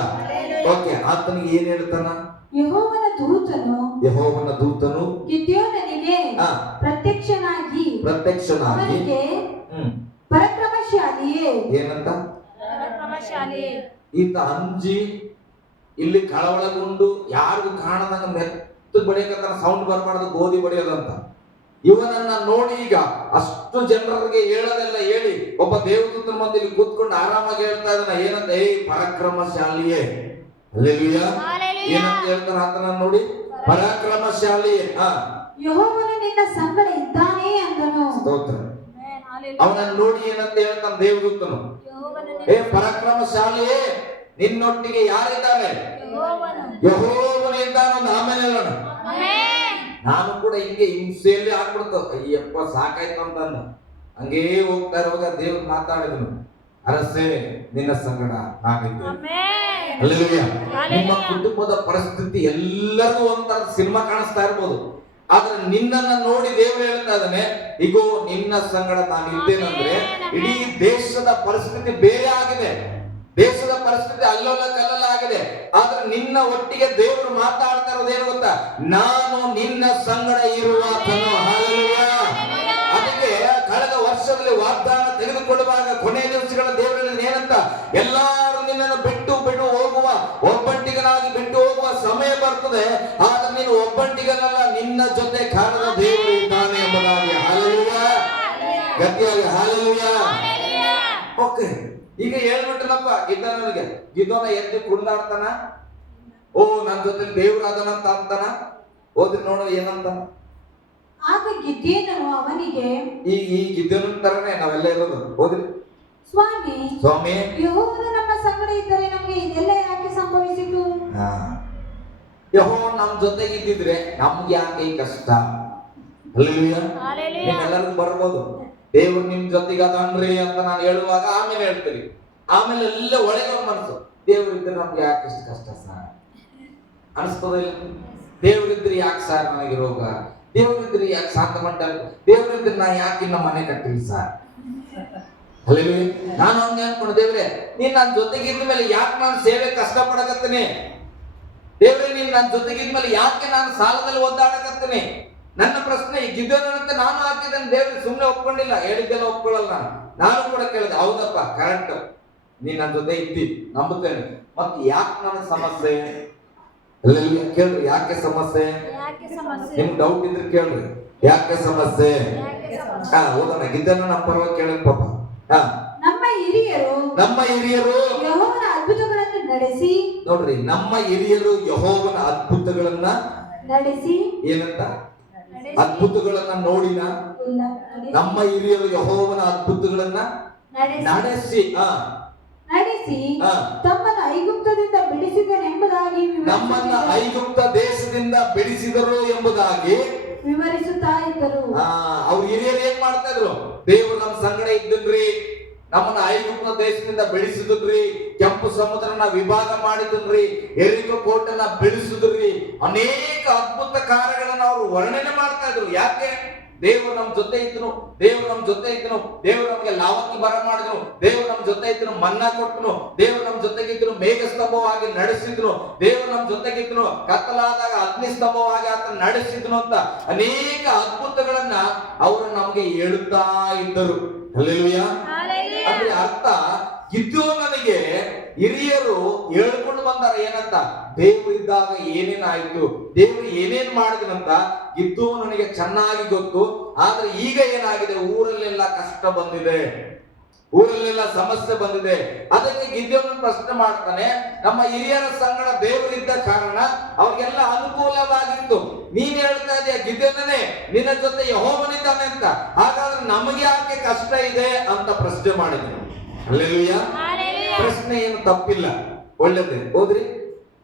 ಓಕೆ, ಆತನಿಗೆ ಏನ್ ಹೇಳ್ತಾನ? ಯೆಹೋವನ ದೂತನು ಗಿದ್ಯೋನನಿಗೆ ಪ್ರತ್ಯಕ್ಷನಾಗಿ ಪರಾಕ್ರಮಶಾಲಿಯೇ, ಏನಂತ ಪರಾಕ್ರಮಶಾಲಿ. ಈತ ಅಂಜಿ ಇಲ್ಲಿ ಕಳವಳಗೊಂಡು ಯಾರಿಗೂ ಕಾಣದಂಗ ಮೆತ್ತು ಬಡಿಯಕತ್ತಾನ, ಸೌಂಡ್ ಬರಬಾರ್ದು, ಗೋಧಿ ಬಡಿಯೋದಂತ. ಇವನನ್ನ ನೋಡಿ ಈಗ ಅಷ್ಟು ಜನರಿಗೆ ಹೇಳೋದೆಲ್ಲ ಹೇಳಿ ಒಬ್ಬ ದೇವದೂತನ ಮಂದಿಲಿ ಕೂತ್ಕೊಂಡು ಆರಾಮಾಗಿ ಹೇಳ್ತಾ ಇದ್ದಾನ. ಏನಂತ? ಏ ಪರಾಕ್ರಮಶಾಲಿಯೇ. ಹಲ್ಲೆಲೂಯಾ. ಏನಂತ ಹೇಳ್ತಾನ ಆತನ ನೋಡಿ? ಪರಾಕ್ರಮಶಾಲಿಯೇ. ಯೆಹೋವನು ನಿನ್ನ ಸಂಗಡ ಇದ್ದಾನೆ ಅಂದನು. ಸ್ತೋತ್ರ. ಅವನನ್ನ ನೋಡಿ ಏನಂತ ಹೇಳ್ತಾನ ದೇವದೂತನು? ಏ ಪರಾಕ್ರಮಶಾಲಿಯೇ, ನಿನ್ನೊಟ್ಟಿಗೆ ಯಾರಿದ್ದಾರೆ? ಯೆಹೋವನು ಇದ್ದಾನಂತ. ಆಮೇಲೆ ಹೇಳೋಣ. ನಾನು ಕೂಡ ಹಿಂಗೆ ಹಿಂಸೆಯಲ್ಲಿ ಆಗ್ಬಿಡ್ತು, ಅಯ್ಯಪ್ಪ ಸಾಕಾಯ್ತು ಅಂತಂದ. ಹಂಗೇ ಹೋಗ್ತಾ ಇರುವಾಗ ದೇವ್ರು ಮಾತಾಡಿದನು, ಅರಸೇ ನಿನ್ನ ಸಂಗಡ ನಾನಿದ್ದೇನೆ. ಹಲ್ಲೆಲೂಯಾ. ನಿಮ್ಮ ಕುಟುಂಬದ ಪರಿಸ್ಥಿತಿ ಎಲ್ಲರಿಗೂ ಒಂಥರ ಸಿನಿಮಾ ಕಾಣಿಸ್ತಾ ಇರ್ಬೋದು, ಆದ್ರೆ ನಿನ್ನನ್ನ ನೋಡಿ ದೇವರು ಹೇಳ್ತಾ ಇದ್ದಾನೆ, ಈಗೋ ನಿನ್ನ ಸಂಗಡ ನಾನು ಇದ್ದೇನಂದ್ರೆ ಇಡೀ ದೇಶದ ಪರಿಸ್ಥಿತಿ ಬೇರೆ ಆಗಿದೆ, ದೇಶದ ಪರಿಸ್ಥಿತಿ ಅಲ್ಲೋಲ ಕಲ್ಲಲ್ಲ ಆಗಿದೆ, ಆದ್ರೆ ನಿನ್ನ ಒಟ್ಟಿಗೆ ದೇವರು ಮಾತಾಡ್ತಾ ಇರೋದೇನು ಗೊತ್ತಾ? ನಾನು ನಿನ್ನ ಸಂಗಡ ಇರುವಾತನು. ಹಲ್ಲೆಲೂಯಾ. ಅದಕ್ಕೆ ಕಳೆದ ವರ್ಷದಲ್ಲಿ ವಾಗ್ದಾನ ತೆಗೆದುಕೊಳ್ಳುವಾಗ ಕೊನೆಯ ದಿವಸಗಳ ದೇವರಲ್ಲಿ ಏನಂತ? ಎಲ್ಲಾರು ನಿನ್ನನ್ನು ಬಿಟ್ಟು ಹೋಗುವ, ಒಬ್ಬಂಟಿಗನಾಗಿ ಬಿಟ್ಟು ಹೋಗುವ ಸಮಯ ಬರ್ತದೆ, ಆದ್ರೆ ನೀನು ಒಬ್ಬಂಟಿಗನಲ್ಲ, ನಿನ್ನ ಜೊತೆ ಕಾಣದ ದೇವರು ಇದ್ದಾನೆ ಎಂಬುದಾಗಿ. ಹಲ್ಲೆಲೂಯಾ. ಗಟ್ಟಿಯಾಗಿ ಹಲ್ಲೆಲೂಯಾ. ಓಕೆ, ಈಗ ಹೇಳ್ಬಿಟ್ಟನಪ್ಪ ಗಿದ್ದೋನಿಗೆ. ಗಿದ್ದೋನ ಎದ್ದು ಕುಣಿದಾಡ್ತಾನ, ಓ ನನ್ನ ಜೊತೆ ದೇವರಾದನಂತ ಅಂತಾನ. ಓದ್ರಿ ನೋಡೋ ಏನಂತ. ಆಗ ಗಿದ್ಯೋನನು ಅವನಿಗೆ, ಈ ಗಿದ್ದೋನ ತರನೇ ನಾವೆಲ್ಲ ಇರೋದು. ಓದ್ರಿ. ಸ್ವಾಮಿ, ಯೆಹೋವನು ನಮ್ಮ ಸಂಗಡ ಇದ್ದರೆ ನಮಗೆ ಇದೆಲ್ಲ ಯಾಕೆ ಸಂಭವಿಸಿತು? ಯೆಹೋವನು ನಮ್ಮ ಜೊತೆಗೆ ಇದ್ದಿದ್ರೆ ನಮ್ಗೆ ಯಾಕೆ ಈ ಕಷ್ಟ? ಹಲ್ಲೆಲೂಯಾ. ನಿಮ್ಮೆಲ್ಲರಿಗೂ ಬರ್ಬೋದು, ದೇವ್ರು ನಿಮ್ ಜೊತೆಗೆ ಅದನ್ರಿ ಅಂತ ನಾನು ಹೇಳುವಾಗ ಆಮೇಲೆ ಹೇಳ್ತೀರಿ. ಆಮೇಲೆ ಎಲ್ಲ ಒಳಗೆ ಒಂದು ಮನಸ್ಸು, ದೇವ್ರಿದ್ರೆ ನಮ್ಗೆ ಯಾಕೆ ಇಷ್ಟು ಕಷ್ಟ ಸರ್ ಅನಿಸ್ತದಿಲ್ಲ? ದೇವ್ರಿದ್ರೆ ಯಾಕೆ ಸರ್ ನನಗೆ ರೋಗ? ದೇವ್ರಿದ್ರೆ ಯಾಕೆ ಶಾಂತ ಮಂಟ? ದೇವ್ರಿದ್ರೆ ನಾ ಯಾಕೆ ಇನ್ನ ಮನೆ ಕಟ್ಟಿಲ್ಲ ಸರ್? ಹಲ್ಲೆಲೂಯಾ. ನಾನು ಹಂಗೆ ಅನ್ಕೊಂಡು, ದೇವ್ರೆ ನೀನ್ ನನ್ನ ಜೊತೆಗಿದ್ದ ಮೇಲೆ ಯಾಕೆ ನಾನು ಸೇವೆ ಕಷ್ಟ ಪಡಕತ್ತೀನಿ? ದೇವ್ರೆ ನೀನ್ ನನ್ನ ಜೊತೆಗಿದ್ಮೇಲೆ ಯಾಕೆ ನಾನು ಸಾಲದಲ್ಲಿ ಒದ್ದಾಡಕತ್ತೀನಿ? ನನ್ನ ಪ್ರಶ್ನೆ ಗಿದ್ದೋನಂತೆ ನಾನು ಹಾಕಿದ್ದೇನೆ, ದೇವ್ರಿಗೆ ಸುಮ್ಮನೆ ಒಪ್ಕೊಂಡಿಲ್ಲ, ಹೇಳಿದ್ದೆಲ್ಲ ಒಪ್ಕೊಳ್ಳಲ್ಲ. ನಾನು ಕೂಡ ಕೇಳಿದೆ, ಹೌದಪ್ಪ ಕರೆಕ್ಟ್, ನೀನ್ ನನ್ನ ಜೊತೆ ಇದ್ದಿ, ನಂಬುತ್ತೇನೆ, ಮತ್ತೆ ಯಾಕೆ ನನಗೆ ಸಮಸ್ಯೆ? ಕೇಳ್ರಿ, ಯಾಕೆ ಸಮಸ್ಯೆ? ನಿಮ್ಗೆ ಡೌಟ್ ಇದ್ರೆ ಕೇಳ್ರಿ, ಯಾಕೆ ಸಮಸ್ಯೆ? ಓದೋಣ. ಗಿದ್ದೋನ ನಮ್ಮ ಪರವಾಗಿ ಕೇಳಿದ ಪಾಪ. ನಮ್ಮ ಹಿರಿಯರು ಯೆಹೋವನ ಅದ್ಭುತಗಳನ್ನು ನಡೆಸಿ, ನೋಡ್ರಿ, ನಮ್ಮ ಹಿರಿಯರು ಯೆಹೋವನ ಅದ್ಭುತಗಳನ್ನ ನಡೆಸಿ, ಏನಂತ? ಅದ್ಭುತಗಳನ್ನ ನೋಡಿನ. ನಮ್ಮ ಹಿರಿಯರು ಯೆಹೋವನ ಅದ್ಭುತಗಳನ್ನ ನಡೆಸಿ ತಮ್ಮನ್ನು ಐಗುಪ್ತದಿಂದ ಬಿಡಿಸಿದನೆಂಬುದಾಗಿ ನಮ್ಮನ್ನ ಐಗುಪ್ತ ದೇಶದಿಂದ ಬಿಡಿಸಿದರು ಎಂಬುದಾಗಿ ವಿವರಿಸುತ್ತಾ ಇದ್ದರು. ಅವ್ರ ಹಿರಿಯರು ಏನ್ ಮಾಡ್ತಾ ಇದ್ರು? ದೇವರು ನಮ್ಮ ಸಂಗಡ ಇದ್ದನ್ರಿ, ನಮ್ಮನ್ನ ಐಗುಪ್ತ ದೇಶದಿಂದ ಬೆಳೆಸಿದ್ರಿ, ಕೆಂಪು ಸಮುದ್ರನ ವಿಭಾಗ ಮಾಡಿದ್ರಿ, ಎರಿಕೋ ಕೋಟೆನ ಬೆಳೆಸಿದ್ರಿ, ಅನೇಕ ಅದ್ಭುತ ಕಾರ್ಯಗಳನ್ನ ಅವರು ವರ್ಣನೆ ಮಾಡ್ತಾ ಇದ್ರು. ಯಾಕೆ? ದೇವರು ನಮ್ಮ ಜೊತೆ ಇದ್ದನು, ದೇವರು ನಮ್ಮ ಜೊತೆ ಇದ್ದನು, ದೇವರು ನಮಗೆ ಲಾವಕ್ಕಿ ಬರ ಮಾಡಿದನು, ದೇವರು ನಮ್ಮ ಜೊತೆ ಇದ್ದನು, ಮನ್ನಾ ಕೊಟ್ಟನು, ದೇವರು ನಮ್ಮ ಜೊತೆಗಿದ್ದನು, ಮೇಘ ಸ್ತಂಭವಾಗಿ ನಡೆಸಿದ್ನು, ದೇವರು ನಮ್ಮ ಜೊತೆಗಿದ್ದನು, ಕತ್ತಲಾದಾಗ ಅಗ್ನಿ ಸ್ತಂಭವಾಗಿ ಆತನ ನಡೆಸಿದ್ನು ಅಂತ ಅನೇಕ ಅದ್ಭುತಗಳನ್ನ ಅವರು ನಮಗೆ ಹೇಳುತ್ತಾ ಇದ್ದರು. ಹಲ್ಲೆಲೂಯಾ. ಅಂದ್ರೆ ಅರ್ಥ, ಗಿದ್ಯೋನನಿಗೆ ಹಿರಿಯರು ಹೇಳ್ಕೊಂಡು ಬಂದಾರ ಏನಂತ? ದೇವರು ಇದ್ದಾಗ ಏನೇನಾಯ್ತು, ದೇವರು ಏನೇನ್ ಮಾಡಿದನಂತ ಗಿದ್ಯೋನನಿಗೆ ಚೆನ್ನಾಗಿ ಗೊತ್ತು. ಆದ್ರೆ ಈಗ ಏನಾಗಿದೆ? ಊರಲ್ಲೆಲ್ಲ ಕಷ್ಟ ಬಂದಿದೆ, ಊರಲ್ಲೆಲ್ಲ ಸಮಸ್ಯೆ ಬಂದಿದೆ. ಅದಕ್ಕೆ ಗಿದ್ಯೋನನ ಪ್ರಶ್ನೆ ಮಾಡ್ತಾನೆ, ನಮ್ಮ ಹಿರಿಯರ ಸಂಗಡ ದೇವರಿದ್ದ ಕಾರಣ ಅವ್ರಿಗೆಲ್ಲ ಅನುಕೂಲವಾಗಿತ್ತು. ನೀನ್ ಹೇಳ್ತಾ ಇದೆಯಾ ಗಿದ್ಯೋನನೇ ನಿನ್ನ ಜೊತೆ ಯೆಹೋವನಿದ್ದಾನೆ ಅಂತ, ಹಾಗಾದ್ರೆ ನಮಗೆ ಯಾಕೆ ಕಷ್ಟ ಇದೆ ಅಂತ ಪ್ರಶ್ನೆ ಮಾಡಿದ್ರು. ಹಲ್ಲೆಲೂಯಾ. ಪ್ರಶ್ನೆ ಏನು ತಪ್ಪಿಲ್ಲ, ಒಳ್ಳೆದೇ. ಹೋದ್ರಿ.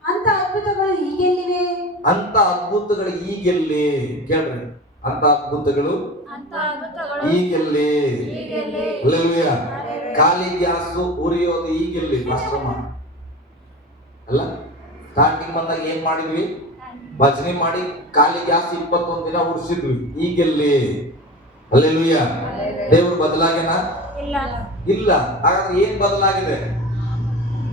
ಅಂತ ಅದ್ಭುತಗಳು ಈಗೆಲ್ಲಿವೆ? ಅಂತ ಅದ್ಭುತಗಳು ಈಗೆಲ್ಲಿ? ಕೇಳ್ರಿ, ಅಂತ ಅದ್ಭುತಗಳು ಈಗೆಲ್ಲಿ? ಹಲ್ಲೆಲೂಯಾ. ಖಾಲಿ ಗ್ಯಾಸ್ ಉರಿಯೋದು ಈಗೆಲ್ಲಿ? ಅಲ್ಲ, ಸ್ಟಾರ್ಟಿಂಗ್ ಬಂದಾಗ ಏನ್ ಮಾಡಿದ್ವಿ? ಭಜನೆ ಮಾಡಿ ಖಾಲಿ ಗ್ಯಾಸ್ 21 ದಿನ ಉರಿಸಿದ್ವಿ. ಈಗೆಲ್ಲಿ? ಹಲ್ಲೆಲೂಯಾ. ದೇವರು ಬದಲಾಗೇನಾ? ಇಲ್ಲ. ಹಾಗಾದ್ರೆ ಏನ್ ಬದಲಾಗಿದೆ?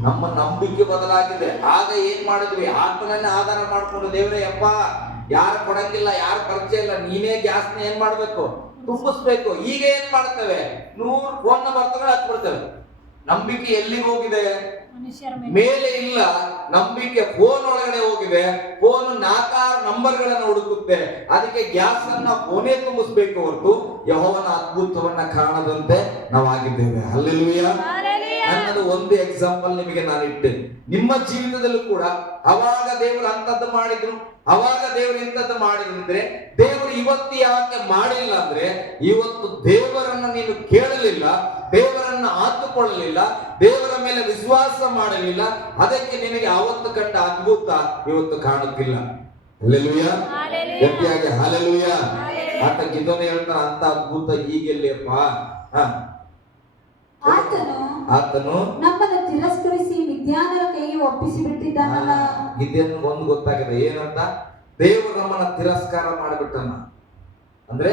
ನಮ್ಮ ನಂಬಿಕೆ ಬದಲಾಗಿದೆ. ಆಗ ಏನ್ ಮಾಡಿದ್ವಿ? ಆತ್ಮನನ್ನ ಆಧಾರ ಮಾಡ್ಕೊಂಡು, ದೇವರೇ ಯಪ್ಪ ಯಾರು ಕೊಡಂಗಿಲ್ಲ, ಯಾರು ಪರಿಚಯ ಇಲ್ಲ, ನೀನೇ ಗ್ಯಾಸ್ನ ಏನ್ ಮಾಡ್ಬೇಕು? ತುಂಬಿಸ್ಬೇಕು. ಈಗ ಏನ್ ಮಾಡ್ತೇವೆ? 100 ಫೋನ್ ನಂಬರ್ ತಗೊಂಡು ಹಚ್ಬಿಡ್ತೇವೆ. ನಂಬಿಕೆ ಎಲ್ಲಿಗೆ ಹೋಗಿದೆ? ಮನುಷ್ಯರ ಮೇಲೆ ಮೇಲೆ ಇಲ್ಲ, ನಂಬಿಕೆ ಫೋನ್ ಒಳಗಡೆ ಹೋಗಿದೆ. ಫೋನ್ 4 ನಂಬರ್ಗಳನ್ನು ಹುಡುಕುತ್ತೆ. ಅದಕ್ಕೆ ಗ್ಯಾಸ್ ಅನ್ನ ಫೋನೇ ತುಂಬಿಸ್ಬೇಕು ಹೊರತು ಯೆಹೋವನ ಅದ್ಭುತವನ್ನ ಕಾಣದಂತೆ ನಾವಾಗಿದ್ದೇವೆ. ಹಲ್ಲೆಲೂಯಾ. ನನ್ನದು ಒಂದು ಎಕ್ಸಾಂಪಲ್ ನಿಮಗೆ ನಾನು ಇಟ್ಟೇನೆ. ನಿಮ್ಮ ಜೀವಿತದಲ್ಲೂ ಕೂಡ ಅವಾಗ ದೇವರು ಅಂತದ್ದು ಮಾಡಿದ್ರು, ಅವಾಗ ದೇವರು ಇಂಥದ್ದು ಮಾಡಿದ್ರೆ, ದೇವರು ಇವತ್ತು ಯಾಕೆ ಮಾಡಿಲ್ಲ ಅಂದ್ರೆ, ಇವತ್ತು ದೇವರನ್ನ ನೀನು ಕೇಳಲಿಲ್ಲ, ದೇವರನ್ನ ಆತುಕೊಳ್ಳಲಿಲ್ಲ, ದೇವರ ಮೇಲೆ ವಿಶ್ವಾಸ ಮಾಡಲಿಲ್ಲ. ಅದಕ್ಕೆ ನಿನಗೆ ಅವತ್ತು ಕಂಡ ಅದ್ಭುತ ಇವತ್ತು ಕಾಣುತ್ತಿಲ್ಲ. ಹಲ್ಲೆಲೂಯಾ. ಗಟ್ಟಿಯಾಗಿ ಹಲ್ಲೆಲೂಯಾ. ಆತ ಗಿದೋನ ಹೇಳ್ತಾನೆ, ಅಂತ ಅದ್ಭುತ ಈಗೆಲ್ಲಪ್ಪ. ಆತನು ನಮ್ಮನ್ನು ತಿರಸ್ಕರಿಸಿ ಮಿದ್ಯಾನರ ಕೈಗೆ ಒಪ್ಪಿಸಿ ಬಿಟ್ಟಿದ್ದಾನಲ್ಲ. ಗಿದ್ಯೋನ್ ಒಂದು ಗೊತ್ತಾಗಿದೆ, ಏನಂತ? ದೇವರು ನಮ್ಮನ್ನ ತಿರಸ್ಕಾರ ಮಾಡಿಬಿಟ್ಟನ ಅಂದ್ರೆ